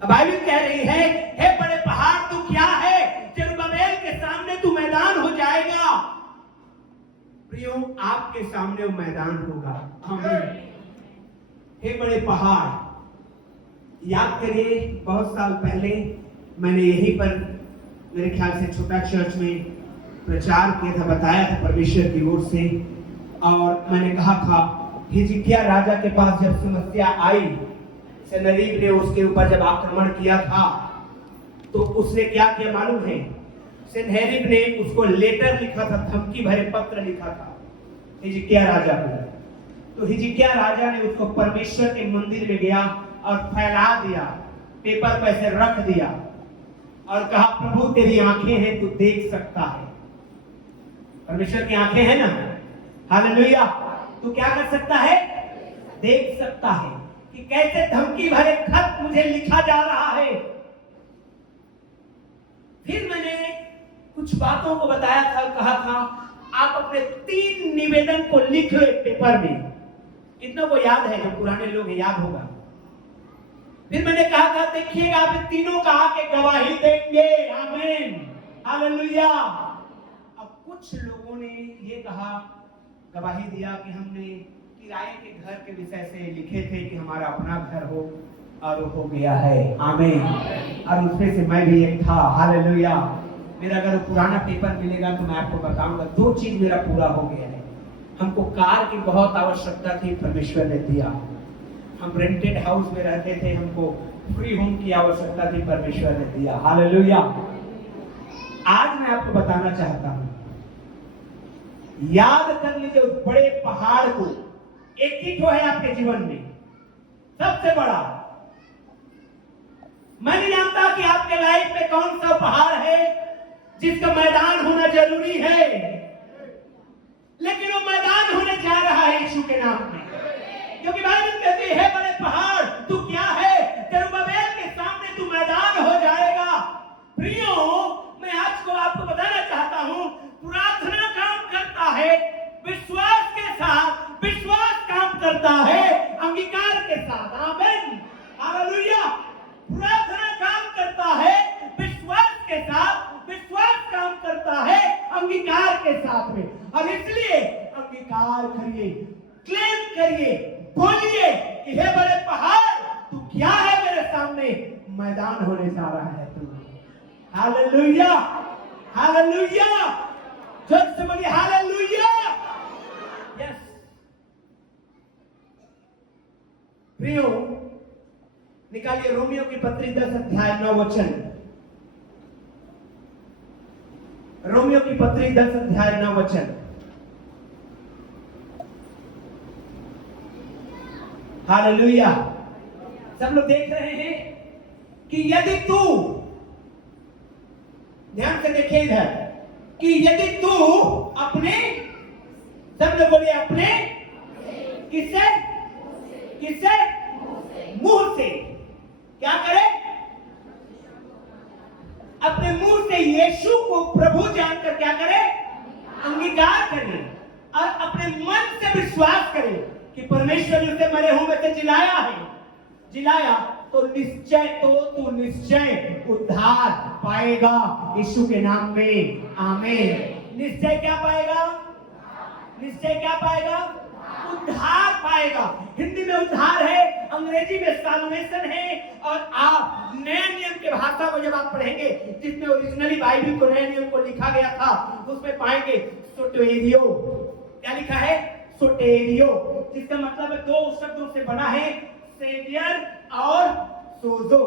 बाइबल कह रही है, हे बड़े पहाड़ तू क्या है, जरुब्बाबेल के सामने तू मैदान हो जाएगा। प्रियो, आपके सामने वो मैदान होगा। आमीन। हे बड़े पहाड़, याद करिए बहुत साल पहले मैंने यहीं पर मेरे ख्याल से छोटा चर्च में प्रचार किया था, बताया था परमेश्वर की ओर से, और मैंने कहा था हिजकिय्याह राजा के पास जब समस्या आई, सनहेरीब ने उसके ऊपर जब आक्रमण किया था, तो उसने क्या किया मालूम है? सनहेरीब ने उसको लेटर लिखा था, धमकी भरे पत्र लिखा था हिजकिय्याह राजा को। तो हिजकिय्याह राजा ने उसको परमेश्वर के मंदिर में गया और फैला दिया, पेपर पे ऐसे रख दिया और कहा, प्रभु तेरी आंखें हैं, तू देख सकता है। परमेश्वर की आंखें हैं ना, हालेलुया। तू क्या कर सकता है? देख सकता है कि कैसे धमकी भरे खत मुझे लिखा जा रहा है। फिर मैंने कुछ बातों को बताया था, कहा था आप अपने 3 निवेदन को लिख लो एक पेपर में। कितनों को याद है? जो पुराने लोग हैं याद होगा। फिर मैंने कहा था देखिएगा आप तीनों का आके गवाही देंगे। आमीन, हालेलुया। अब कुछ लोगों ने ये कहा, गवाही दिया कि हमने किराए के घर के विषय से लिखे थे कि हमारा अपना घर हो, और हो गया है। आमीन। और उसमें से मैं भी एक था। हालेलुया। मेरा अगर पुराना पेपर मिलेगा तो मैं आपको बताऊंगा, 2 चीज मेरा पूरा हो गया है। हमको कार की बहुत आवश्यकता थी, परमेश्वर ने दिया। हम रेंटेड हाउस में रहते थे, हमको फ्री होम की आवश्यकता थी, परमेश्वर ने दिया। हालेलुया। आज मैं आपको बताना चाहता हूं, याद कर लीजिए उस बड़े पहाड़ को। एक ही तो है आपके जीवन में सबसे बड़ा। मैं नहीं जानता कि आपके लाइफ में कौन सा पहाड़ है जिसका मैदान होना जरूरी है, लेकिन वो मैदान होने जा रहा है यीशु के नाम में। क्योंकि बाइबल कहती है, बड़े पहाड़ तू क्या है, जरुब्बाबेल के सामने तू मैदान हो जाएगा। प्रियो, मैं आज को आपको बताना चाहता हूं, प्रार्थना काम करता है विश्वास के साथ, विश्वास काम करता है अंगीकार के साथ। आमीन, हालेलुया। प्रार्थना काम करता है विश्वास के साथ, विश्वास काम करता है अंगीकार के साथ में। और इसलिए अंगीकार करिए, क्लेम करिए, बोलिए कि हे बड़े पहाड़ तू क्या है मेरे सामने मैदान होने जा रहा है तू। Hallelujah, hallelujah. जोर से बोलिए हालेलुया। यस प्रियो, निकालिए रोमियो की पत्री 10 अध्याय 9 वचन। रोमियो की पत्री 10 अध्याय 9 वचन। हालेलुया। सब लोग देख रहे हैं कि यदि तू, ध्यान से देखिए इधर, कि यदि तू अपने, सब लोग बोलिए अपने, किससे? किससे? मुंह से क्या करे? अपने मुंह से यीशु को प्रभु जानकर क्या करे? अंगीकार करे, और अपने मन से विश्वास करे कि परमेश्वर ने उसे मरे हुए में से जिलाया है, जिलाया, तो निश्चय, तो तू निश्चय उद्धार पाएगा यीशु के नाम में। आमीन। निश्चय क्या पाएगा? निश्चय क्या पाएगा? उद्धार पाएगा। हिंदी में उद्धार है, अंग्रेजी में साल्वेशन है, और आप नए नियम के भाषा को जब आप पढ़ेंगे, जिसमें ओरिजिनली बाइबल को नए नियम को लिखा गया था, उसमें पाएंगे सोटेरियो। क्या लिखा है? सोटेरियो, जिसका मतलब है 2 शब्दों से बना है, सेवियर और सोजो।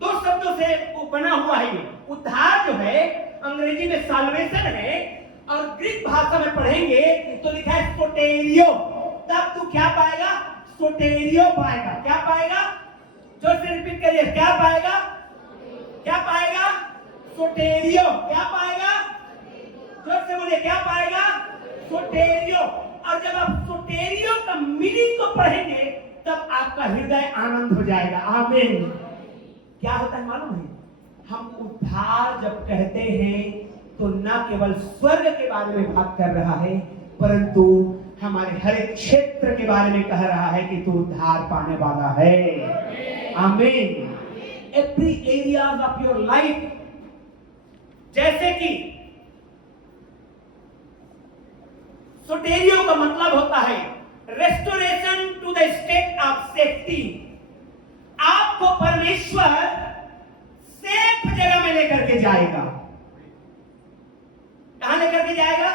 2 शब्दों से वो बना हुआ है। ये उद्धार जो है अंग्रेजी में साल्वेशन है, और ग्रीक भाषा में पढ़ेंगे तो लिखा है सोटेरियो। तब तू क्या पाएगा? सोटेरियो पाएगा। क्या पाएगा? जोर से रिपीट करिए, क्या पाएगा? क्या पाएगा? सोटेरियो। क्या पाएगा? जोर से बोलिए, क्या पाएगा? सोटेरियो। और जब आप सोटेरियो का मीनिंग को पढ़ेंगे तब आपका हृदय आनंद हो जाएगा। आमीन। क्या होता है मालूम है? हम उद्धार जब कहते हैं तो न केवल स्वर्ग के बारे में बात कर रहा है, परंतु हमारे हर एक क्षेत्र के बारे में कह रहा है कि तू उद्धार पाने वाला है। आमीन। Every areas of your life, जैसे कि सोटेरियो का मतलब होता है restoration to the state of safety. आपको परमेश्वर सेफ जगह में लेकर के जाएगा। कहां लेकर के जाएगा?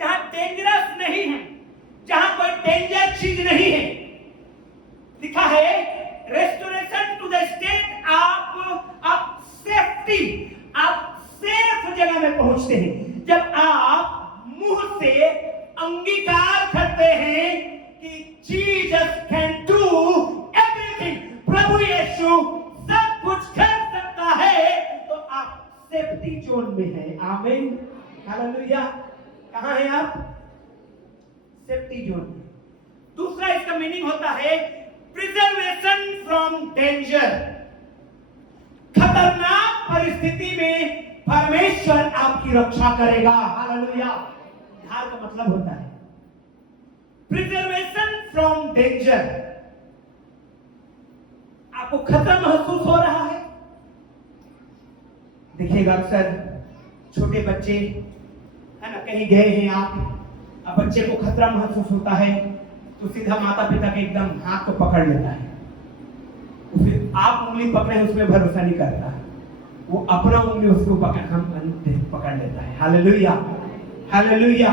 जहां डेंजरस नहीं है, जहां कोई डेंजर चीज नहीं है। लिखा है restoration to the state of safety. आप सेफ जगह में पहुंचते हैं जब आप मुंह से अंगीकार करते हैं कि जीसस कैन डू एवरीथिंग। प्रभु यीशु सब कुछ कर सकता है, तो आप सेफ्टी जोन में हैं। आमीन, हालेलुया। कहां हैं आप? सेफ्टी जोन में। दूसरा इसका मीनिंग होता है प्रिजर्वेशन फ्रॉम डेंजर। खतरनाक परिस्थिति में परमेश्वर आपकी रक्षा करेगा। हालेलुया। उद्धार का मतलब होता है प्रिजर्वेशन फ्रॉम डेंजर। आपको खतरा महसूस हो रहा है? देखिएगा अक्सर छोटे बच्चे है ना, कहीं गए हैं आप, अब बच्चे को खतरा महसूस होता है तो सीधा माता पिता के एकदम हाथ को पकड़ लेता है। फिर आप उंगली पकड़े उसमें भरोसा नहीं करता, वो अपना उंगली उसको पकड़ लेता है। Hallelujah, hallelujah.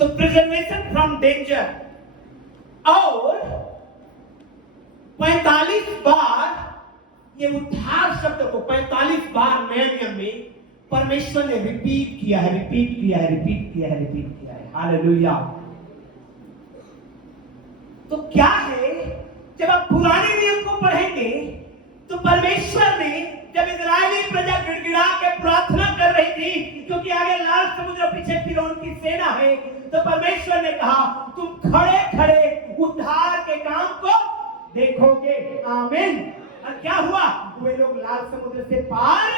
तो प्रिजर्वेशन फ्रॉम डेंजर। और 45 बार ये उद्धार शब्द को 45 बार नए नियम में परमेश्वर ने रिपीट किया है, रिपीट किया है, रिपीट किया है, रिपीट किया है। हालेलुया। तो क्या है, जब आप पुराने नियम को पढ़ेंगे तो परमेश्वर ने जब इस्राएली प्रजा गिड़गिड़ा के प्रार्थना कर रही थी, क्योंकि आगे लाल समुद्र पीछे फिरौन की सेना है, तो परमेश्वर ने कहा तुम खड़े खड़े उद्धार के काम को देखोगे। आमीन। और क्या हुआ? वे लोग लाल समुद्र से पार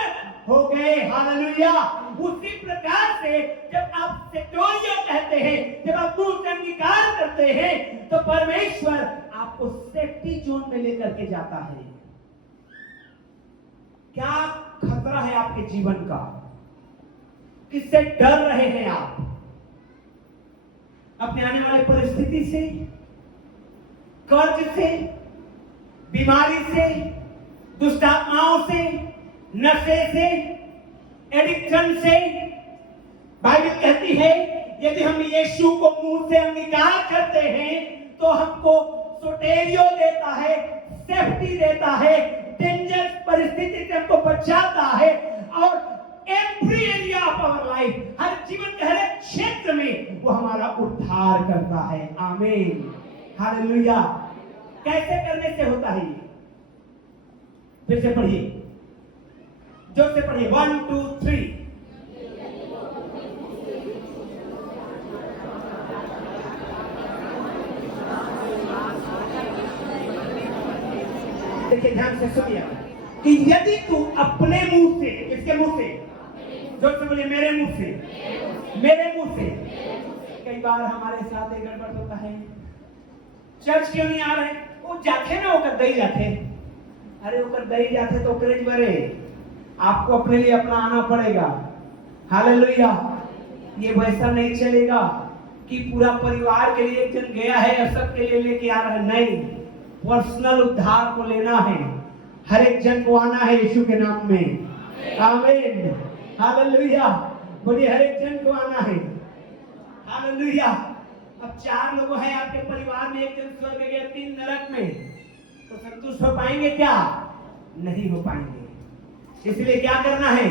हो गए। हालेलुया। उसी प्रकार से जब आप सेक्टोरियो कहते हैं, जब आप मुंह से अंगीकार करते हैं, तो परमेश्वर आपको सेफ्टी जोन में लेकर के जाता है। क्या खतरा है आपके जीवन का? किससे डर रहे हैं आप? अपने आने वाले परिस्थिति से, कर्ज से, बीमारी से, दुष्ट आत्माओं से, नशे से, एडिक्शन से? बाइबल कहती है यदि हम यीशु को मुंह से अंगीकार करते हैं तो हमको सोटेरियो देता है, सेफ्टी देता है, डेंजरस परिस्थिति से हमको बचाता है, और every area of our life, हर जीवन के हर एक क्षेत्र में वो हमारा उद्धार करता है। आमीन, हालेलुया। कैसे करने से होता है ये? फिर से पढ़िए, जोर से पढ़िए। 1 2 3। देखिए ध्यान से सुनिए कि यदि तू अपने मुंह से, इसके मुंह से, जोर से बोलिए, मेरे मुंह से, मेरे मुंह से। कई बार हमारे साथ एक गड़बड़ होता है, चर्च क्यों नहीं आ रहे? वो जाते ना, वो दई जाते, अरे वो दई जाते तो करे बरे, आपको अपने लिए अपना आना पड़ेगा। हालेलुया। ये वैसा नहीं चलेगा कि पूरा परिवार के लिए एक जन गया है और सबके लिए लेके आ रहा है। नहीं, पर्सनल उद्धार को लेना है, हर एक जन को आना है यीशु के नाम में। आमीन, हालेलुया। बोलिए, हर एक जन को आना है। हालेलुया। अब 4 लोग हैं आपके परिवार में, एक जन स्वर्ग गया, 3 नरक में, तो संतुष्ट हो पाएंगे क्या? नहीं हो पाएंगे। इसलिए क्या करना है?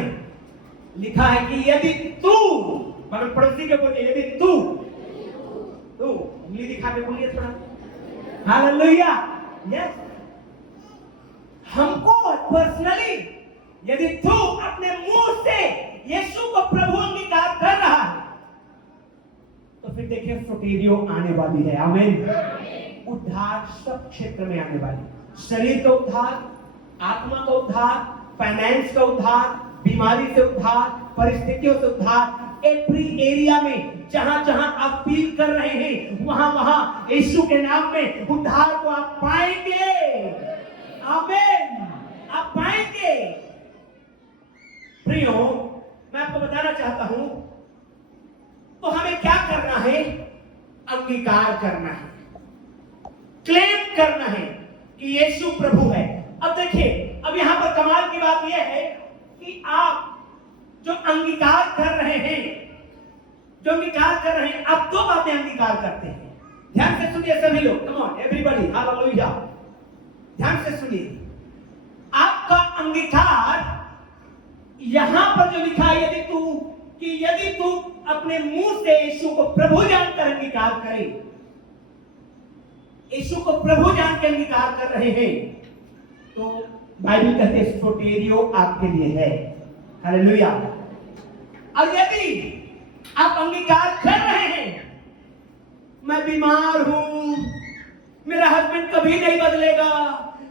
लिखा है कि यदि तू, मगर पड़ोसी के बोलिए, यदि तू उंगली दिखा के बोलिए थोड़ा। हालेलुया। यस, हमको पर्सनली, यदि तू अपने मुंह से यीशु को प्रभु अंगीकार कर रहा है, तो फिर देखिए सोटेरियो आने वाली है। आमीन। उद्धार सब क्षेत्र में आने वाली, शरीर का उद्धार, आत्मा का उद्धार, फाइनेंस का उद्धार, बीमारी से उद्धार, परिस्थितियों से उद्धार, एवरी एरिया में जहां जहां आप फील कर रहे हैं वहां वहां यीशु के नाम में उद्धार को आप पाएंगे। आमीन, आप पाएंगे। प्रियो, मैं आपको बताना चाहता हूं, तो हमें क्या करना है? अंगीकार करना है, क्लेम करना है कि यीशु प्रभु है। अब देखिए, अब यहां पर कमाल की बात यह है कि आप जो अंगीकार कर रहे हैं, आप दो बातें अंगीकार करते हैं। ध्यान से सुनिए सभी लोग, कम ऑन एवरीबॉडी, हालेलुया। ध्यान से सुनिए, आपका अंगीकार यहां पर जो लिखा है, यदि तू अपने मुंह से यीशु को प्रभु जानकर अंगीकार करे, यीशु को प्रभु जान के अंगीकार कर रहे हैं, तो बाइबल कहते हैं सोटेरियो आपके लिए है। हालेलुया। और यदि आप अंगीकार कर रहे हैं, मैं बीमार हूं, मेरा हस्बैंड कभी नहीं बदलेगा,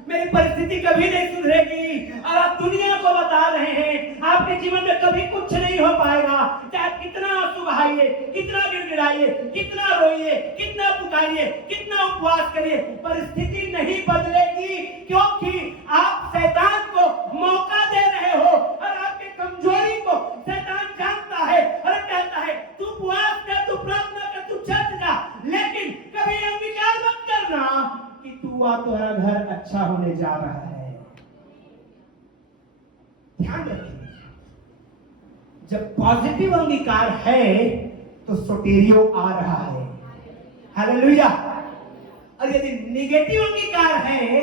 मेरी परिस्थिति कभी नहीं सुधरेगी, और आप दुनिया को बता रहे हैं आपके जीवन में कभी कुछ नहीं हो पाएगा, चाहे आप कितना आंसू बहाइए, कितना गिड़गिड़ाइए, कितना रोइए, कितना पुकारिए, कितना उपवास करिए, परिस्थिति नहीं बदलेगी, क्योंकि आप शैतान को मौका दे रहे हो। और आपकी कमजोरी को शैतान जानता है और कहता है तू उपवास कर, तू प्रार्थना कर, तू चर्च जा, लेकिन कभी अंगीकार मत करना कि तुम्हारा घर अच्छा होने जा रहा है। ध्यान रखिए, जब पॉजिटिव अंगीकार है तो सोटेरियो आ रहा है। हालेलुया। और यदि नेगेटिव अंगीकार है,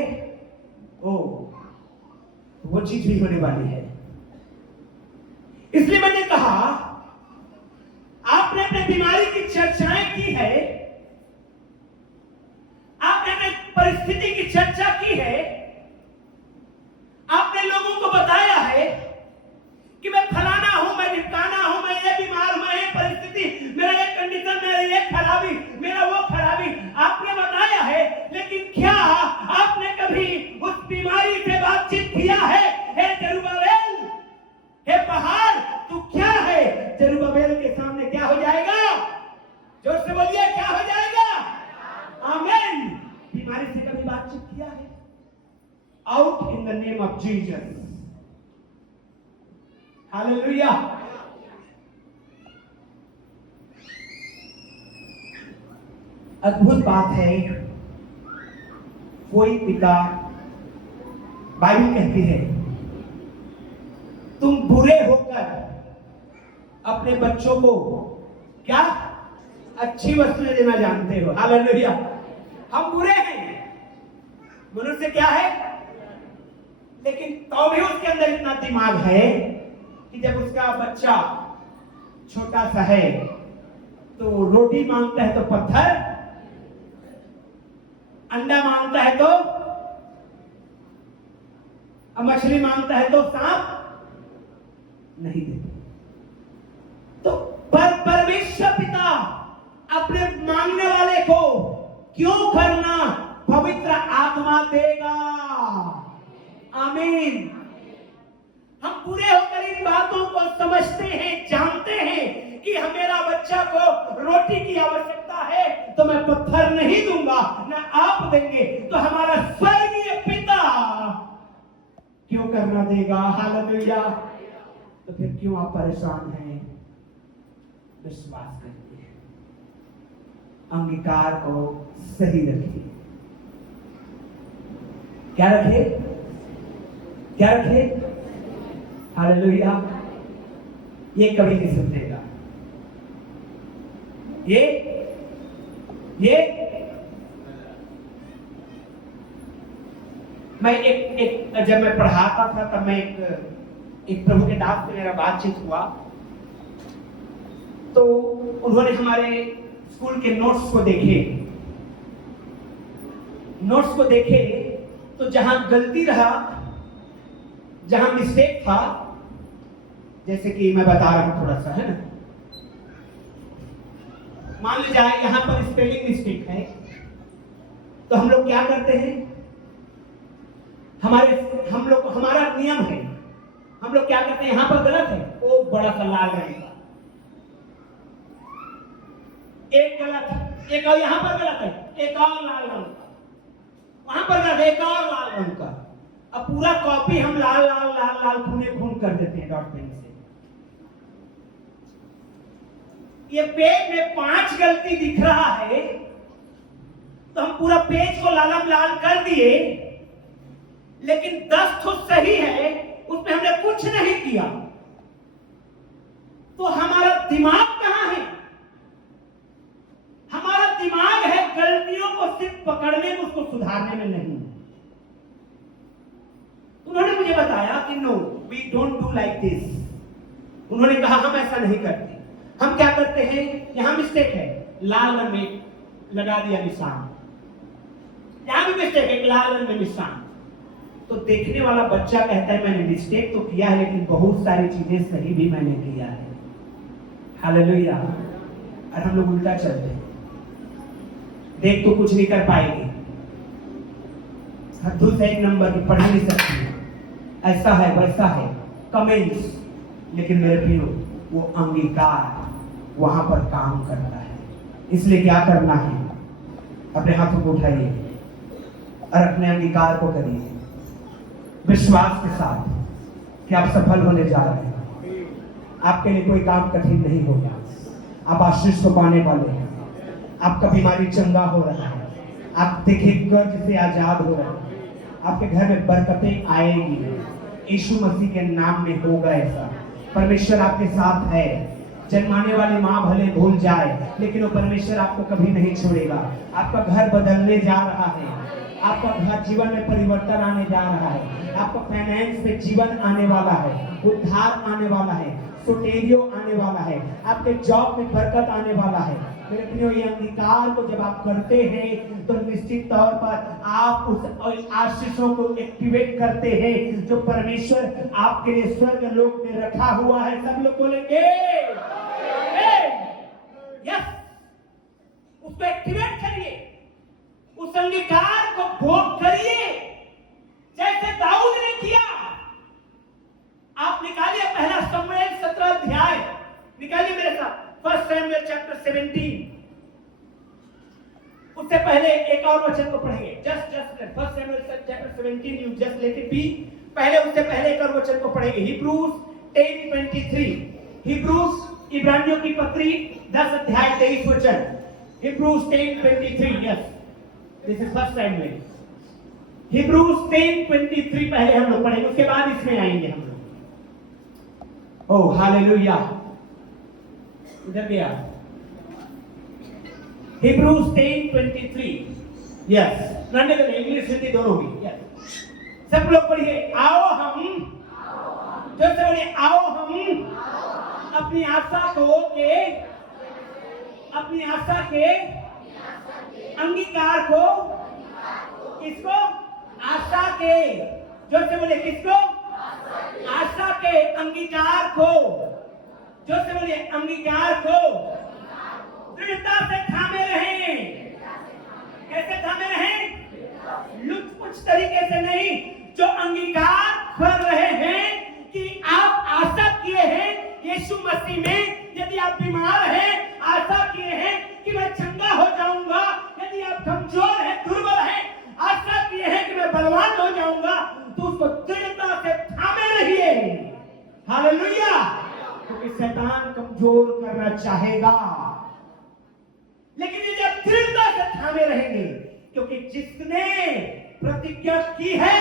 वो चीज भी होने वाली है। इसलिए मैंने कहा, आपने अपनी बीमारी की चर्चाएं की है, आपने अपनी परिस्थिति की चर्चा की है, आपने लोगों को बताया है कि मैं फलाना हूं, मैं ढिमकाना हूं, मैं ये बीमार हूं, मैं ये परिस्थिति, मेरा ये कंडीशन, मेरा ये खराबी, मेरा वो खराबी, आपने बताया है। लेकिन क्या आपने कभी उस बीमारी से बातचीत किया है? हे जरुब्बाबेल, हे पहाड़, तू क्या है? जरुब्बाबेल के सामने क्या हो जाएगा? जोर से बोलिए, क्या हो जाएगा? आमीन। बीमारी से कभी बातचीत किया है? Out in the name of Jesus. Hallelujah. अद्भुत बात है, कोई पिता, बाइबल कहती है, तुम बुरे होकर अपने बच्चों को क्या अच्छी वस्तुएं देना जानते हो। हालेलुया। हम बुरे हैं, मनुष्य क्या है, लेकिन तो भी उसके अंदर इतना दिमाग है कि जब उसका बच्चा छोटा सा है तो रोटी मांगता है तो पत्थर, अंडा मांगता है तो, मछली मांगता है तो सांप नहीं देते। तो परमेश्वर पिता अपने मांगने वाले को क्यों करना पवित्र आत्मा देगा। आमीन। हम पूरे होकर इन बातों को समझते हैं, जानते हैं कि मेरा बच्चा को रोटी की आवश्यकता है तो मैं पत्थर नहीं दूंगा, ना आप देंगे, तो हमारा स्वर्गीय पिता क्यों करना देगा। हालेलुया। तो फिर क्यों आप परेशान हैं? विश्वास करिए, अंगीकार को सही रखिए। क्या रखे? क्या रखे? हालेलुया। ये कभी नहीं समझेगा। ये मैं एक जब मैं पढ़ाता था तब मैं एक प्रभु के दास से मेरा बातचीत हुआ, तो उन्होंने हमारे स्कूल के नोट्स को देखे तो जहां गलती रहा, जहां मिस्टेक था, जैसे कि मैं बता रहा हूं थोड़ा सा, है ना, मान लीजिए यहां पर स्पेलिंग मिस्टेक है, तो हम लोग क्या करते हैं, हमारा नियम है हम लोग क्या करते हैं, यहां पर गलत है, वो बड़ा सा लाल रंग का, एक गलत है, एक और यहां पर गलत है, एक और लाल रंग का, वहां पर गलत है, एक और लाल रंग का। अब पूरा कॉपी हम लाल लाल लाल लाल खूने खून कर देते हैं डॉट पेन से। ये पेज में 5 गलती दिख रहा है तो हम पूरा पेज को लालम लाल कर दिए, लेकिन 10 तो सही है, उसमें हमने कुछ नहीं किया। तो हमारा दिमाग कहां है? हमारा दिमाग है गलतियों को सिर्फ पकड़ने में, उसको सुधारने में नहीं। उन्होंने मुझे बताया कि no, we don't do like this. उन्होंने कहा हम ऐसा नहीं करते। हम क्या करते हैं, यहां मिस्टेक है, लाल रंग में लगा दिया निशान, यहां भी मिस्टेक है, लाल रंग में निशान। तो देखने वाला बच्चा कहता है मैंने मिस्टेक तो किया है, लेकिन बहुत सारी चीजें सही भी मैंने किया है। हालेलुया। और हम लोग उल्टा चलते हैं, देख तो कुछ नहीं कर पाएगी, हद्दू से 1 नंबर की, पढ़ नहीं सकती, ऐसा है वैसा है, कमेंट्स। लेकिन मेरे प्रियो, वो अंगीकार वहां पर काम करता है। इसलिए क्या करना है, अपने हाथों को उठाइए और अपने अंगीकार को करिए विश्वास के साथ कि आप सफल होने जा रहे हैं। आपके लिए कोई काम कठिन नहीं होगा, आप आशीष को पाने वाले हैं। आपका बीमारी चंगा हो रहा है, आप देखिए कर्ज से आजाद हो रहे हैं, आपके घर में बरकतें आएगी, यीशु मसीह के नाम में होगा ऐसा। परमेश्वर आपके साथ है। जन्माने वाली माँ भले भूल जाए, लेकिन वो परमेश्वर आपको कभी नहीं छोड़ेगा। आपका घर बदलने जा रहा है, आपका घर जीवन में परिवर्तन आने जा रहा है, आपका फाइनेंस में जीवन आने वाला है, उद्धार आने वाला है, सुटेरियो आने वाला है, आपके जॉब में बरकत आने वाला है। मेरे प्रियो, ये अंगीकार को जब आप करते हैं तो निश्चित तौर पर आप उस आशीषों को एक्टिवेट करते हैं जो परमेश्वर आपके लिए स्वर्ग लोक में रखा हुआ है। सब लोग बोलेंगे यस। उसको एक्टिवेट करिए, उस अंगीकार को भोग करिए जैसे दाऊद ने किया। आप निकालिए पहला शमूएल 17 अध्याय, निकालिए मेरे साथ, 1 शमूएल चैप्टर 17। उससे पहले एक और वचन को पढ़ेंगे, जस्ट 1 शमूएल chapter 17, you just let it be. पहले उससे पहले एक और वचन को पढ़ेंगे, हिब्रूज 10:23। हिब्रूज, इब्रानियों की पत्री 10 अध्याय 23 वचन, हिब्रूज 10:23। यस, दिस इज 1 शमूएल। हिब्रूज 10:23 पहले हम लोग पढ़ेंगे, उसके बाद इसमें आएंगे हम लोग। ओह हालेलुया, इधर गया। हिब्रूज 10:23। यस, रहने दो, इंग्लिश हिंदी दोनों भी। यस, सब लोग पढ़िए, आओ हम, जो से बोलिए, आओ हम अपनी आशा के अंगीकार को, किसको? आशा के, जो से बोलिए, किसको? आशा के अंगीकार को, जो से बोलिए, अंगीकार को दृढ़ता से थामे रहें। कैसे थामे रहें? लुच-पुच तरीके से नहीं, जो अंगीकार कर रहे हैं कि आप आशा किए हैं यीशु मसीह में। यदि आप बीमार हैं, आशा किए हैं कि मैं चंगा हो जाऊंगा। यदि आप कमजोर हैं, दुर्बल हैं, आशा किए हैं कि मैं बलवान हो जाऊंगा, तो उसको दृढ़ता से थामे रहिए। हालेलुया। क्योंकि शैतान कमजोर करना चाहेगा, लेकिन यदि आप दृढ़ता से थामे रहेंगे, क्योंकि जिसने प्रतिज्ञा की है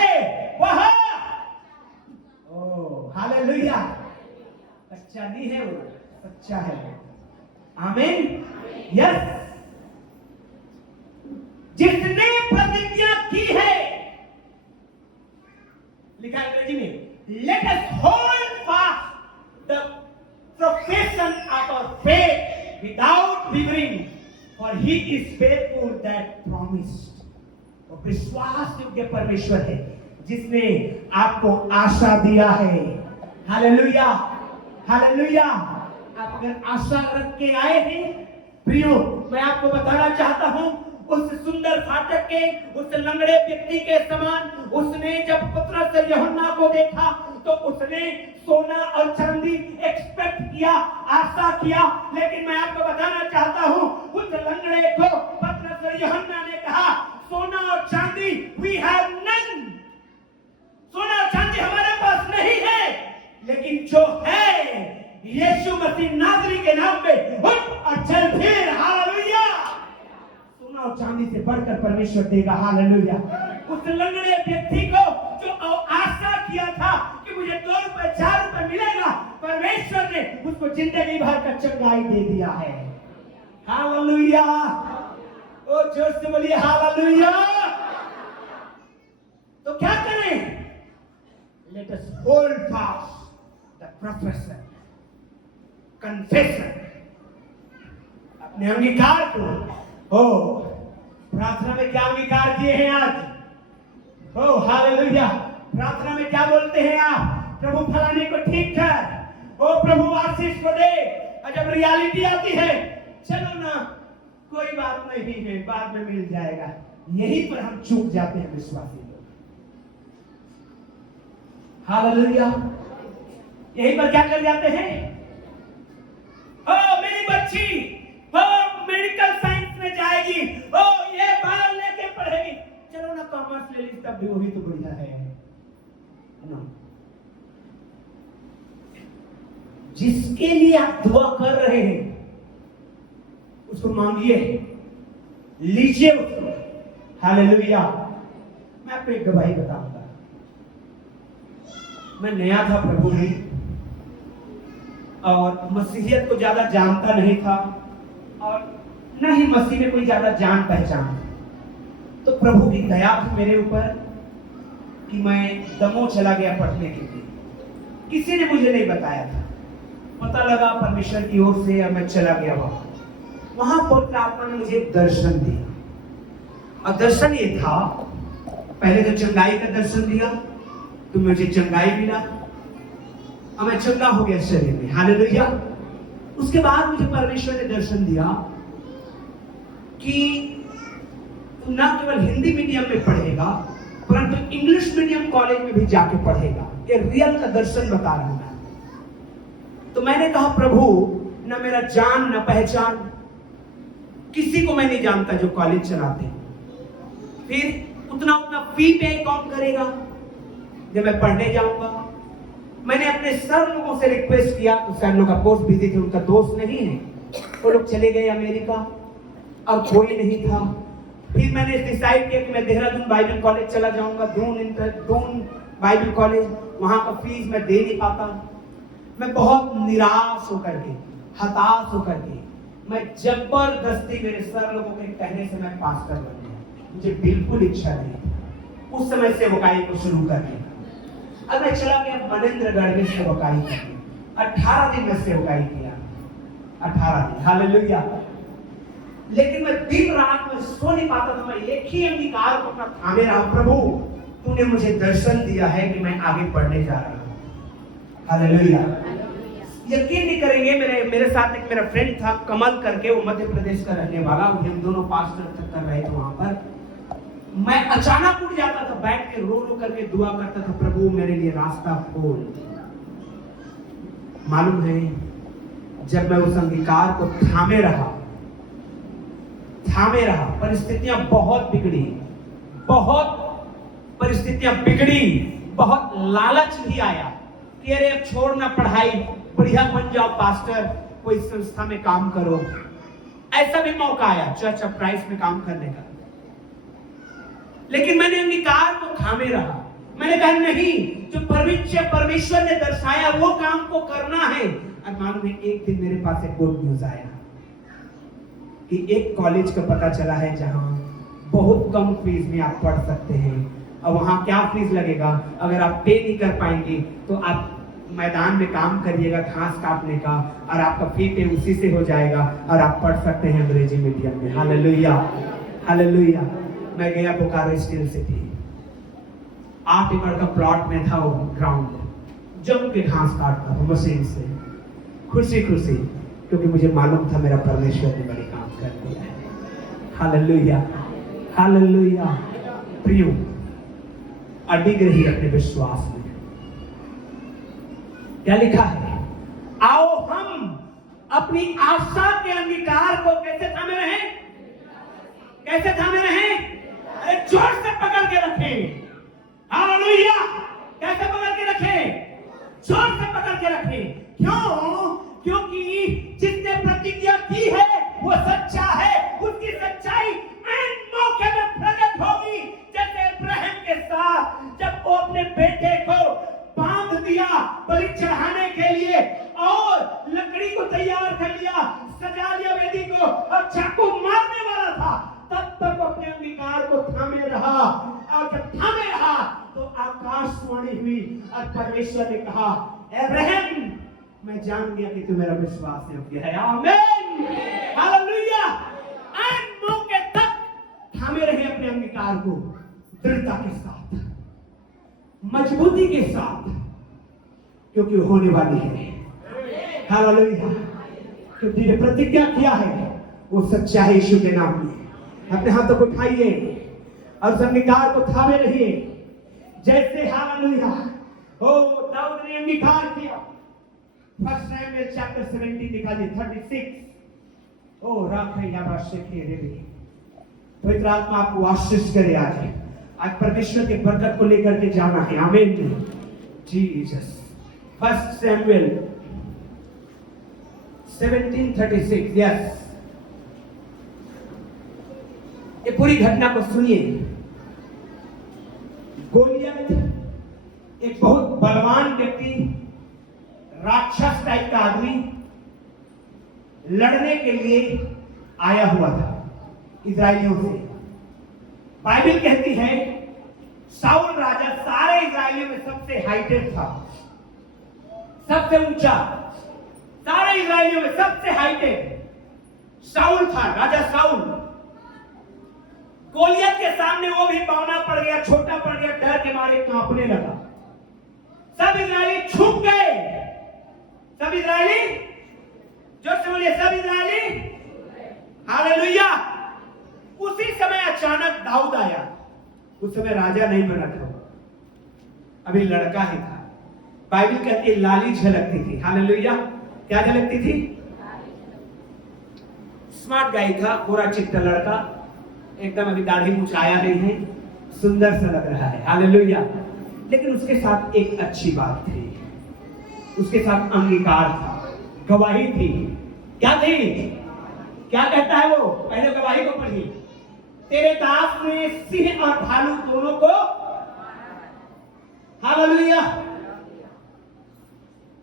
वह, ओह हालेलुया, सच्चा नहीं है, वो सच्चा है। आमीन। यस, जिसने प्रतिज्ञा की है, लिखा है अंग्रेजी में, let us hold fast the profession of our faith without wavering, for he is faithful that promised. वो विश्वास योग्य परमेश्वर है जिसने आपको आशा दिया है। Hallelujah, hallelujah. आप अगर आशा रख के आए हैं, प्रियो, मैं आपको बताना चाहता हूं, उस सुंदर फाटक के उस लंगड़े व्यक्ति के समान उसने जब पतरस और यूहन्ना को देखा, तो उसने सोना और चांदी एक्सपेक्ट किया, आशा किया। लेकिन मैं आपको बताना चाहता हूं, उस लंगड़े को पतरस और यूहन्ना ने कहा, सोना और चांदी वी हैव नन, सोना और चांदी हमारे पास नहीं है, लेकिन जो है यीशु मसीह नाज़री के नाम में उठ और चल फिर। हालेलुया। सोना और चांदी से बढ़कर परमेश्वर देगा। हालेलुया। उस लंगड़े व्यक्ति को जो आशा किया था कि मुझे 2 रुपए 4 रुपए मिलेगा, परमेश्वर ने उसको जिंदगी भर का चंगाई दे दिया है। हालेलुया। ओ जोर से बोलिए हालेलुया। तो क्या करें? Let us hold fast the profession, confession, अपने अंगीकार को। हो प्रार्थना में क्या अंगीकार किए हैं आज? हो हालेलुया। प्रार्थना में क्या बोलते हैं आप? प्रभु फलाने को ठीक कर, ओ प्रभु आशीष को दे। और जब रियलिटी आती है, चलो ना कोई बात नहीं है, बाद में मिल जाएगा, यहीं पर हम चूक जाते हैं विश्वासी लोग। हालेलुया। यहीं पर क्या कर जाते हैं? ओ मेरी बच्ची ओ मेडिकल साइंस में जाएगी, ओ ये बाल लेके पढ़ेगी, चलो ना कॉमर्स ले ली, तब भी वही तो बढ़िया है ना। जिसके लिए आप दुआ कर रहे हैं उसको मांगिए, लीजिए उसको। हालेलुया। मैं आपको एक गवाही बताऊंगा। मैं नया था प्रभु में और मसीहियत को ज्यादा जानता नहीं था और न ही मसीह में कोई ज्यादा जान पहचान। तो प्रभु की दया थी मेरे ऊपर कि मैं दमोह चला गया पढ़ने के लिए। किसी ने मुझे नहीं बताया था, पता लगा परमेश्वर की ओर से और मैं चला गया वहां पवित्र आत्मा ने मुझे एक दर्शन दिया। और दर्शन ये था, पहले तो चंगाई का दर्शन दिया, तो मुझे चंगाई मिला और मैं चंगा हो गया शरीर में। हालेलुया। उसके बाद मुझे परमेश्वर ने दर्शन दिया कि तू न केवल हिंदी मीडियम में पढ़ेगा परंतु इंग्लिश मीडियम कॉलेज में भी जाके पढ़ेगा। ये रियल का दर्शन बता रहा हूं मैं। तो मैंने कहा प्रभु, न मेरा जान न पहचान, किसी को मैं नहीं जानता जो कॉलेज चलाते, फिर उतना फी पे कौन करेगा जब मैं पढ़ने जाऊंगा। मैंने अपने सर लोगों से रिक्वेस्ट किया, तो सर लोग ऑफ कोर्स बिजी थे, उनका दोस्त नहीं है, वो लोग चले गए अमेरिका और कोई नहीं था। फिर मैंने डिसाइड किया कि मैं देहरादून बाइबल कॉलेज चला जाऊंगा, दून बाइबल कॉलेज, वहां का फीस मैं दे नहीं पाता। मैं बहुत निराश होकर के, हताश होकर के, मैं जबरदस्ती मेरे सर लोगों के कहने से मैं पास कर लूंगा, मुझे बिल्कुल इच्छा नहीं उस समय से सेवकाई को शुरू करने। अब मैं चला गया मनेंद्रगढ़ में सेवकाई करने, 18 दिन में सेवकाई किया, 18 दिन। हालेलुया। लेकिन मैं दिन रात में सो नहीं पाता था, मैं एक ही अंगीकार को अपना थामे रहा, प्रभु तूने मुझे दर्शन दिया है कि मैं आगे बढ़ने जा रहा हूं। हालेलुया। यकीन नहीं करेंगे, मेरे साथ एक मेरा फ्रेंड था कमल करके, वो मध्य प्रदेश का रहने वाला, हम दोनों पास्टर कर रहे थे वहां पर। मैं अचानक उठ जाता था, बैठ के रो करके दुआ करता था, प्रभु मेरे लिए रास्ता खोल। मालूम है, जब मैं उस अंगीकार को थामे रहा, परिस्थितियां बहुत बिगड़ी, बहुत लालच भी आया कि अरे अब छोड़ना पढ़ाई, बढ़िया बन जाओ पास्टर, कोई संस्था में काम करो। ऐसा भी मौका आया चर्च ऑफ क्राइस्ट में काम करने का। लेकिन मैंने अंगीकार को थामे रहा। मैंने कहा नहीं, जो परमेश्वर ने दर्शाया वो काम को करना है। और मालूम है, एक दिन मेरे पास एक गुड न्यूज आया कि एक कॉलेज का पता चला है जहां बहुत कम फीस में आप पढ़ सकते हैं। और वहां क्या फीस लगेगा, अगर आप पे नहीं कर पाएंगे तो आप मैदान में काम करिएगा घास काटने का, और आपका फी पे उसी से हो जाएगा और आप पढ़ सकते हैं अंग्रेजी मीडियम में। Hallelujah, hallelujah. मैं गया बोकारो स्टील सिटी, 8 एकड़ का प्लॉट में था वो ग्राउंड, जम के घास काटता था मशीन से, खुशी खुशी, क्योंकि मुझे मालूम था मेरा परमेश्वर ने बड़ी काम कर दिया है। Hallelujah, hallelujah. प्रियो, अडिग रही अपने विश्वास में, क्या लिखा है? आओ हम अपनी आशा के अंगीकार को कैसे थामे रहें? कैसे थामे रहें? अरे जोर से पकड़ के रखें। हालेलुया! कैसे पकड़ के रखें? जोर से पकड़ के रखें। क्यों? क्योंकि जिसने प्रतिज्ञा की है वो सच्चा है। उसकी सच्चाई एन मौके में प्रकट होगी। जैसे इब्राहिम के साथ जब वो अपने बेटे को बांध दिया बलि चढ़ाने के लिए और लकड़ी को तैयार कर लिया, सजा लिया वेदी को और चाकू मारने वाला था, तब तक वो अपने अंगीकार को थामे रहा। और जब थामे रहा तो आकाशवाणी हुई और परमेश्वर ने कहा, इब्राहिम मैं जान गया कि तू मेरा विश्वास योग्य है। आमीन, हालेलुया। एन मौके तक थामे रहे अपने अंगीकार को दृढ़ता के साथ, मजबूती के साथ, क्योंकि होने वाली है। हालेलुया। क्योंकि ने प्रतिज्ञा किया है वो सच्चा है। यीशु के नाम में अपने हाथों को उठाइए और उस अंगीकार को थामे रहिए। जैसे हालेलुया ओ दाऊद ने अंगीकार किया। फर्स्ट सैमुएल चैप्टर 17 लिखा है 36। ओ राखे या बादशाह के देवी पवित्र आत्मा आपको आशीष करे। आज परमेश्वर के बरकत को लेकर के जाना है। आमीन जीसस। First Samuel 17:36। यस, ये पूरी घटना को सुनिए। गोलियत एक बहुत बलवान व्यक्ति, राक्षस टाइप का आदमी लड़ने के लिए आया हुआ था इजरायलियों से। बाइबल कहती है साउल राजा सारे इजरायलियों में सबसे हाइटेड था, सबसे ऊंचा। सारे इजरायलियों में सबसे हाइटेड साउल था, राजा साउल। गोलियत के सामने वो भी बौना पड़ गया, छोटा पड़ गया, डर के मारे कांपने लगा। सब इजरायली छुप गए। सब इजरायली, जो से बोलिए सब इजरायली। हालेलुया। उसी समय अचानक दाऊद आया। उस समय राजा नहीं बना था, अभी लड़का ही था। बाइबल कहती है लाली झलकती थी। हालेलुया। क्या झलकती थी? स्मार्ट गाय था, गोरा चिट्टा लड़का, एकदम अभी दाढ़ी मूछ आया नहीं है, सुंदर सा लग रहा है। हालेलुया। लेकिन उसके साथ एक अच्छी बात थी, उसके साथ अंगीकार था, गवाही थी। क्या थी? क्या कहता है वो? पहले गवाही को पढ़िए। तेरे दास ने सिंह और भालू दोनों को, हालेलुया,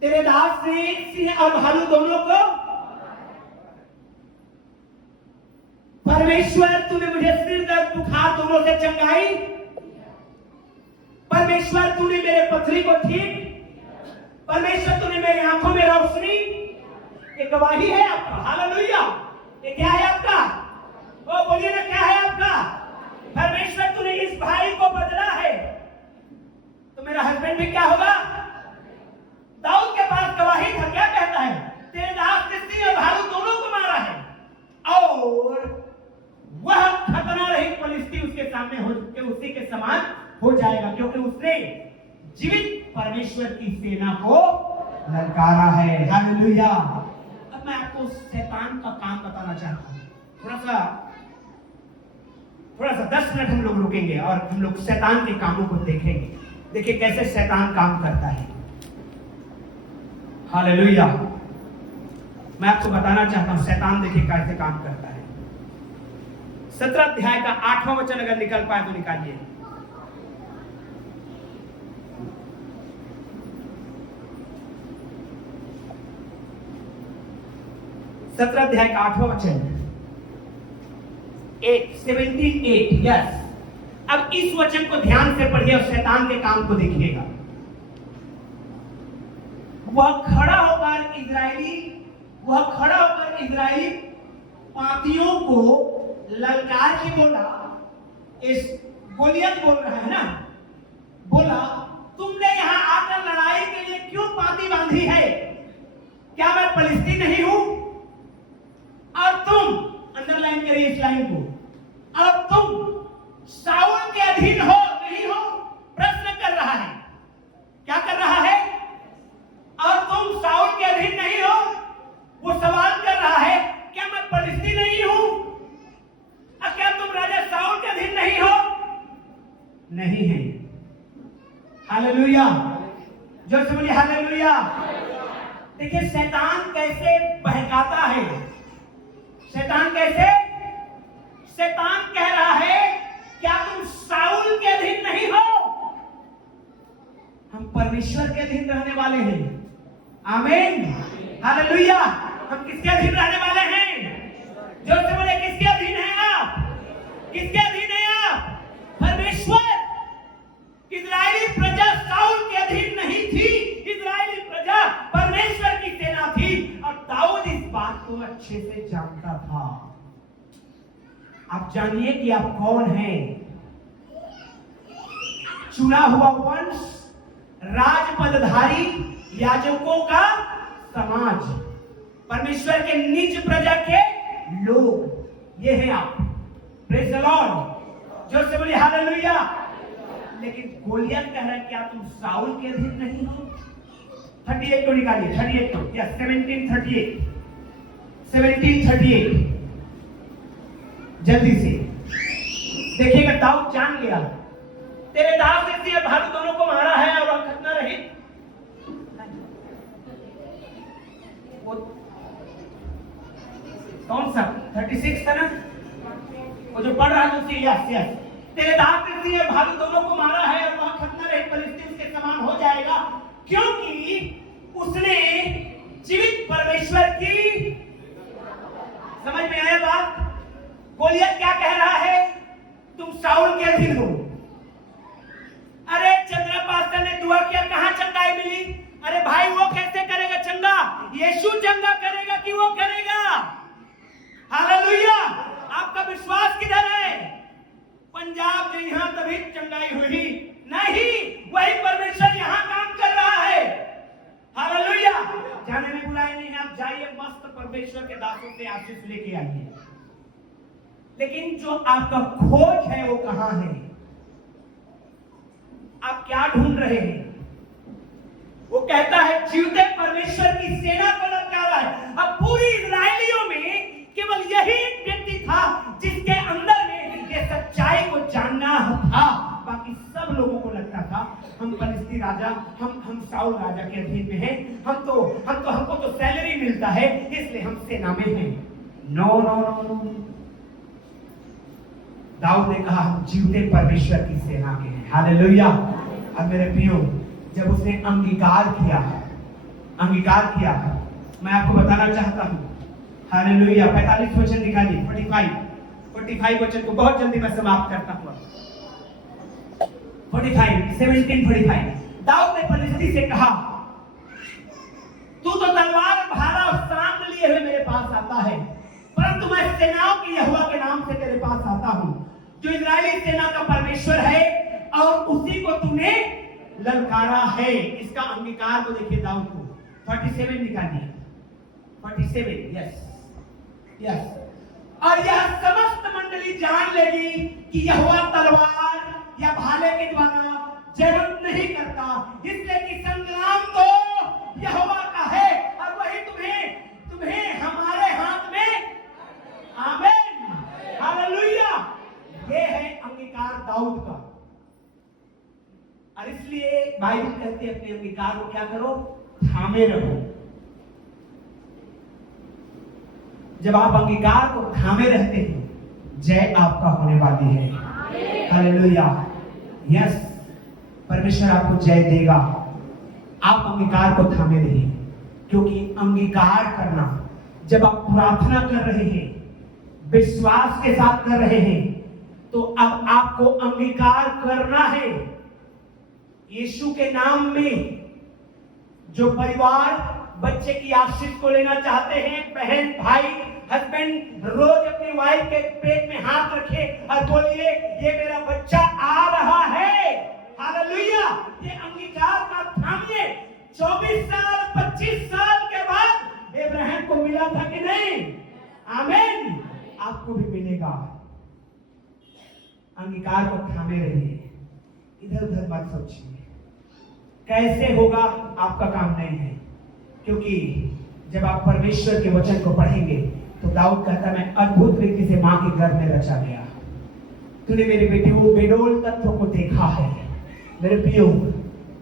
तेरे दास ने सिंह और भालू दोनों को, परमेश्वर तूने मुझे सिर दर्द बुखार दोनों से चंगाई, परमेश्वर तूने मेरे पथरी को ठीक, परमेश्वर तूने मेरी आंखों में रोशनी। ये गवाही है आपका। हालेलुया। ये क्या है आपका? वो बोलिए ना, क्या है आपका? परमेश्वर तूने इस भाई को बदला है तो मेरा हस्बैंड भी क्या होगा? दाऊद के पास गवाही था। क्या कहता है? तेरे दास ने सिंह और भालू दोनों को मारा है और वह खतना रहित फलिस्ती उसके सामने हो के उसी के समान हो जाएगा, क्योंकि उसने जीवित परमेश्वर की सेना को ललकारा है। हालेलुया। अब मैं आपको शैतान का काम बताना चाहता हूं। थोड़ा सा 10 मिनट हम लोग रुकेंगे और हम लोग शैतान के कामों को देखेंगे। देखिए कैसे शैतान काम करता है। हालेलुया। मैं आपको बताना चाहता हूं शैतान देखिए कैसे काम करता है। 17 अध्याय का 8वां वचन अगर निकल पाए तो निकालिए। सत्रह अध्याय का 8वां वचन 17:8। यस, अब इस वचन को ध्यान से पढ़िए और शैतान के काम को देखिएगा। वह खड़ा होकर इजरायली पातियों को ललकार के बोला, इस गोलियत बोल रहा है ना, बोला तुमने यहां आकर लड़ाई के लिए क्यों पाती बांधी है? क्या मैं फलिस्ती नहीं हूं? और तुम, अंडरलाइन करिए इस लाइन को, और तुम साउल के अधीन हो नहीं हो? प्रश्न कर रहा है। क्या कर रहा है? और हालेलुया, जो से बोलिए हालेलुया। देखिए शैतान कैसे बहकाता है, शैतान कैसे, शैतान कह रहा है क्या तुम शाऊल के अधीन नहीं हो, हम परमेश्वर के अधीन रहने वाले हैं। आमीन, हालेलुया। हम किसके अधीन रहने वाले हैं? जो से बोले किसके अधीन हैं आप? किसके अधीन हैं आप? परमेश्वर। इजरायली प्रजा शाऊल के अधीन नहीं थी, इजरायली प्रजा परमेश्वर की सेना थी और दाऊद इस बात को अच्छे से जानता था। आप जानिए कि आप कौन हैं। चुना हुआ वंश, राजपदधारी, याजकों का समाज, परमेश्वर के निज प्रजा के लोग, ये है आप। प्रेज़ द लॉर्ड, जोर से बोलिए हालेलुया। लेकिन गोलियत कह रहा है क्या तुम शाऊल के अधीन नहीं हो? 38 को निकालिए, 38 को, या 1738, 1738, जल्दी से देखिएगा। दाऊद जान गया तेरे दास ने सिंह भालू दोनों को मारा है और वह खतना रहित। कौन सा 36 था ना, वो जो पढ़ रहा था उसी, यस यस। तेरे दास ने सिंह भालू दोनों को मारा है और वह खतना रहित फिलिस्तीन के समान हो जाएगा, क्योंकि उसने जीवित परमेश्वर की, समझ में आया बात? गोलियत क्या कह रहा है? तुम शाऊल के अधीन हो। अरे चंद्रा पास्टर ने दुआ किया, कहां चंगाई मिली? अरे भाई वो कैसे करेगा चंगा? यीशु चंगा करेगा कि वो करेगा? हालेलुया। आपका विश्वास किधर है? पंजाब में यहां तभी चंगाई हुई नहीं, वही परमेश्वर यहां काम कर रहा है। हालेलुया। जाने में बुराई नहीं है, आप जाइए मस्त परमेश्वर के दासों से आशीष लेके आइए। लेकिन जो आपका खोज है वो कहां है? आप क्या ढूंढ रहे हैं? वो कहता है जीवते परमेश्वर की सेना को लटका रहा है। अब पूरी इजराइलियों में केवल यही एक व्यक्ति था जिसके अंदर में ये सच्चाई को जानना था। बाकी सब लोगों को लगता था हम फिलिस्ती राजा, हम शाऊल राजा के अधीन में हैं, हमको तो सैलरी मिलता है इसलिए हम सेना में हैं। No no no no. दाऊद ने कहा हम जीवते परमेश्वर की सेना के हैं। हालेलुया। अब मेरे प्रियो, जब उसने अंगीकार किया, मैं आपको बताना चाहता हूं, हालेलुया। 45 वचन निकालिए, 45 वचन को बहुत जल्दी मैं समाप्त करता हूं। 17:45 दाऊद ने फिलिस्ती से कहा तू तो तलवार, भाला और सांप लिए हुए मेरे पास आता है, परंतु मैं सेनाओं की यहोवा के नाम से तेरे पास आता हूं, जो इजरायली सेना का परमेश्वर है, और उसी को तूने ललकारा है। इसका अंगीकार को देखिए दाऊद को। 47 निकालिए, 47, यस। और यह समस्त मंडली जान लेगी कि यहोवा तलवार या भाले के द्वारा जयवंत नहीं करता, इसलिए कि संग्राम तो यहोवा का है और वही तुम्हें हमारे हाथ में। आमीन, हालेलुया। ये है अंगीकार दाऊद का। और इसलिए बाइबल कहती है अपने अंगीकार को क्या करो? थामे रहो। जब आप अंगीकार को थामे रहते हैं, जय आपका होने वाली है। हालेलुया, यस, परमेश्वर आपको जय देगा। आप अंगीकार को थामे रहिए, क्योंकि अंगीकार करना, जब आप प्रार्थना कर रहे हैं, विश्वास के साथ कर रहे हैं, तो अब आपको अंगीकार करना है। यीशु के नाम में जो परिवार बच्चे की आशीष को लेना चाहते हैं, बहन भाई हस्बैंड रोज अपनी वाइफ के पेट में हाथ रखे और बोलिए ये मेरा बच्चा आ रहा है। हालेलुया। ये अंगीकार का थामिए। 24 साल 25 साल के बाद इब्राहिम को मिला था कि नहीं? आमीन, आपको भी मिलेगा। अंगीकार को थामे रहिए, इधर उधर मत सोचिए कैसे होगा, आपका काम नहीं है। क्योंकि जब आप परमेश्वर के वचन को पढ़ेंगे तो दाऊद कहता मैं अद्भुत रीति से मां के गर्भ में रचा गया। तूने मेरे बेटे को बेडोल तत्व को देखा है। मेरे प्रियो,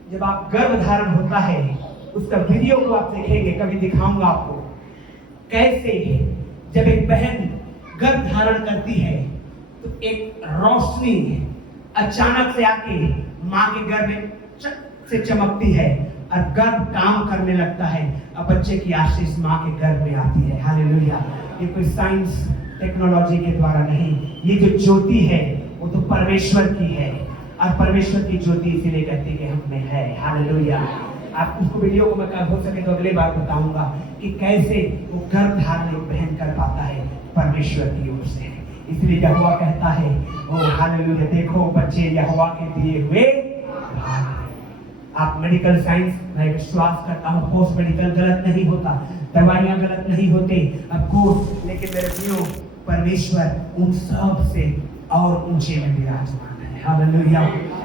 जब आप गर्भ धारण होता है उसका वीडियो को आप देखेंगे, कभी दिखाऊंगा आपको, कैसे जब एक बहन गर्भ धारण करती है तो एक रोशनी अचानक से आके माँ के गर्भ में चक से चमकती है और गर्भ काम करने लगता है और बच्चे की आशीष माँ के गर्भ में आती है। हालेलुया। ये कोई साइंस टेक्नोलॉजी के द्वारा नहीं, ये जो ज्योति है वो तो परमेश्वर की है और परमेश्वर की ज्योति इसीलिए कहते हैं कि हम में है। हालेलुया। आप उसको वीडियो को मैं हो सके तो अगले बार बताऊंगा कि कैसे वो गर्भ धारण एक बहन कर पाता है परमेश्वर की ओर से। इसलिए यहोवा कहता है, ओ हालेलुया, देखो बच्चे यहोवा के दिए हुए भाग हैं। आप मेडिकल साइंस, मैं विश्वास करता हूँ पोस्ट मेडिकल गलत नहीं होता, दवाइयाँ गलत नहीं होते ऑफ कोर्स, लेकिन मेरे प्रियो परमेश्वर उन सब से और ऊंचे में विराजमान है। हालेलुया।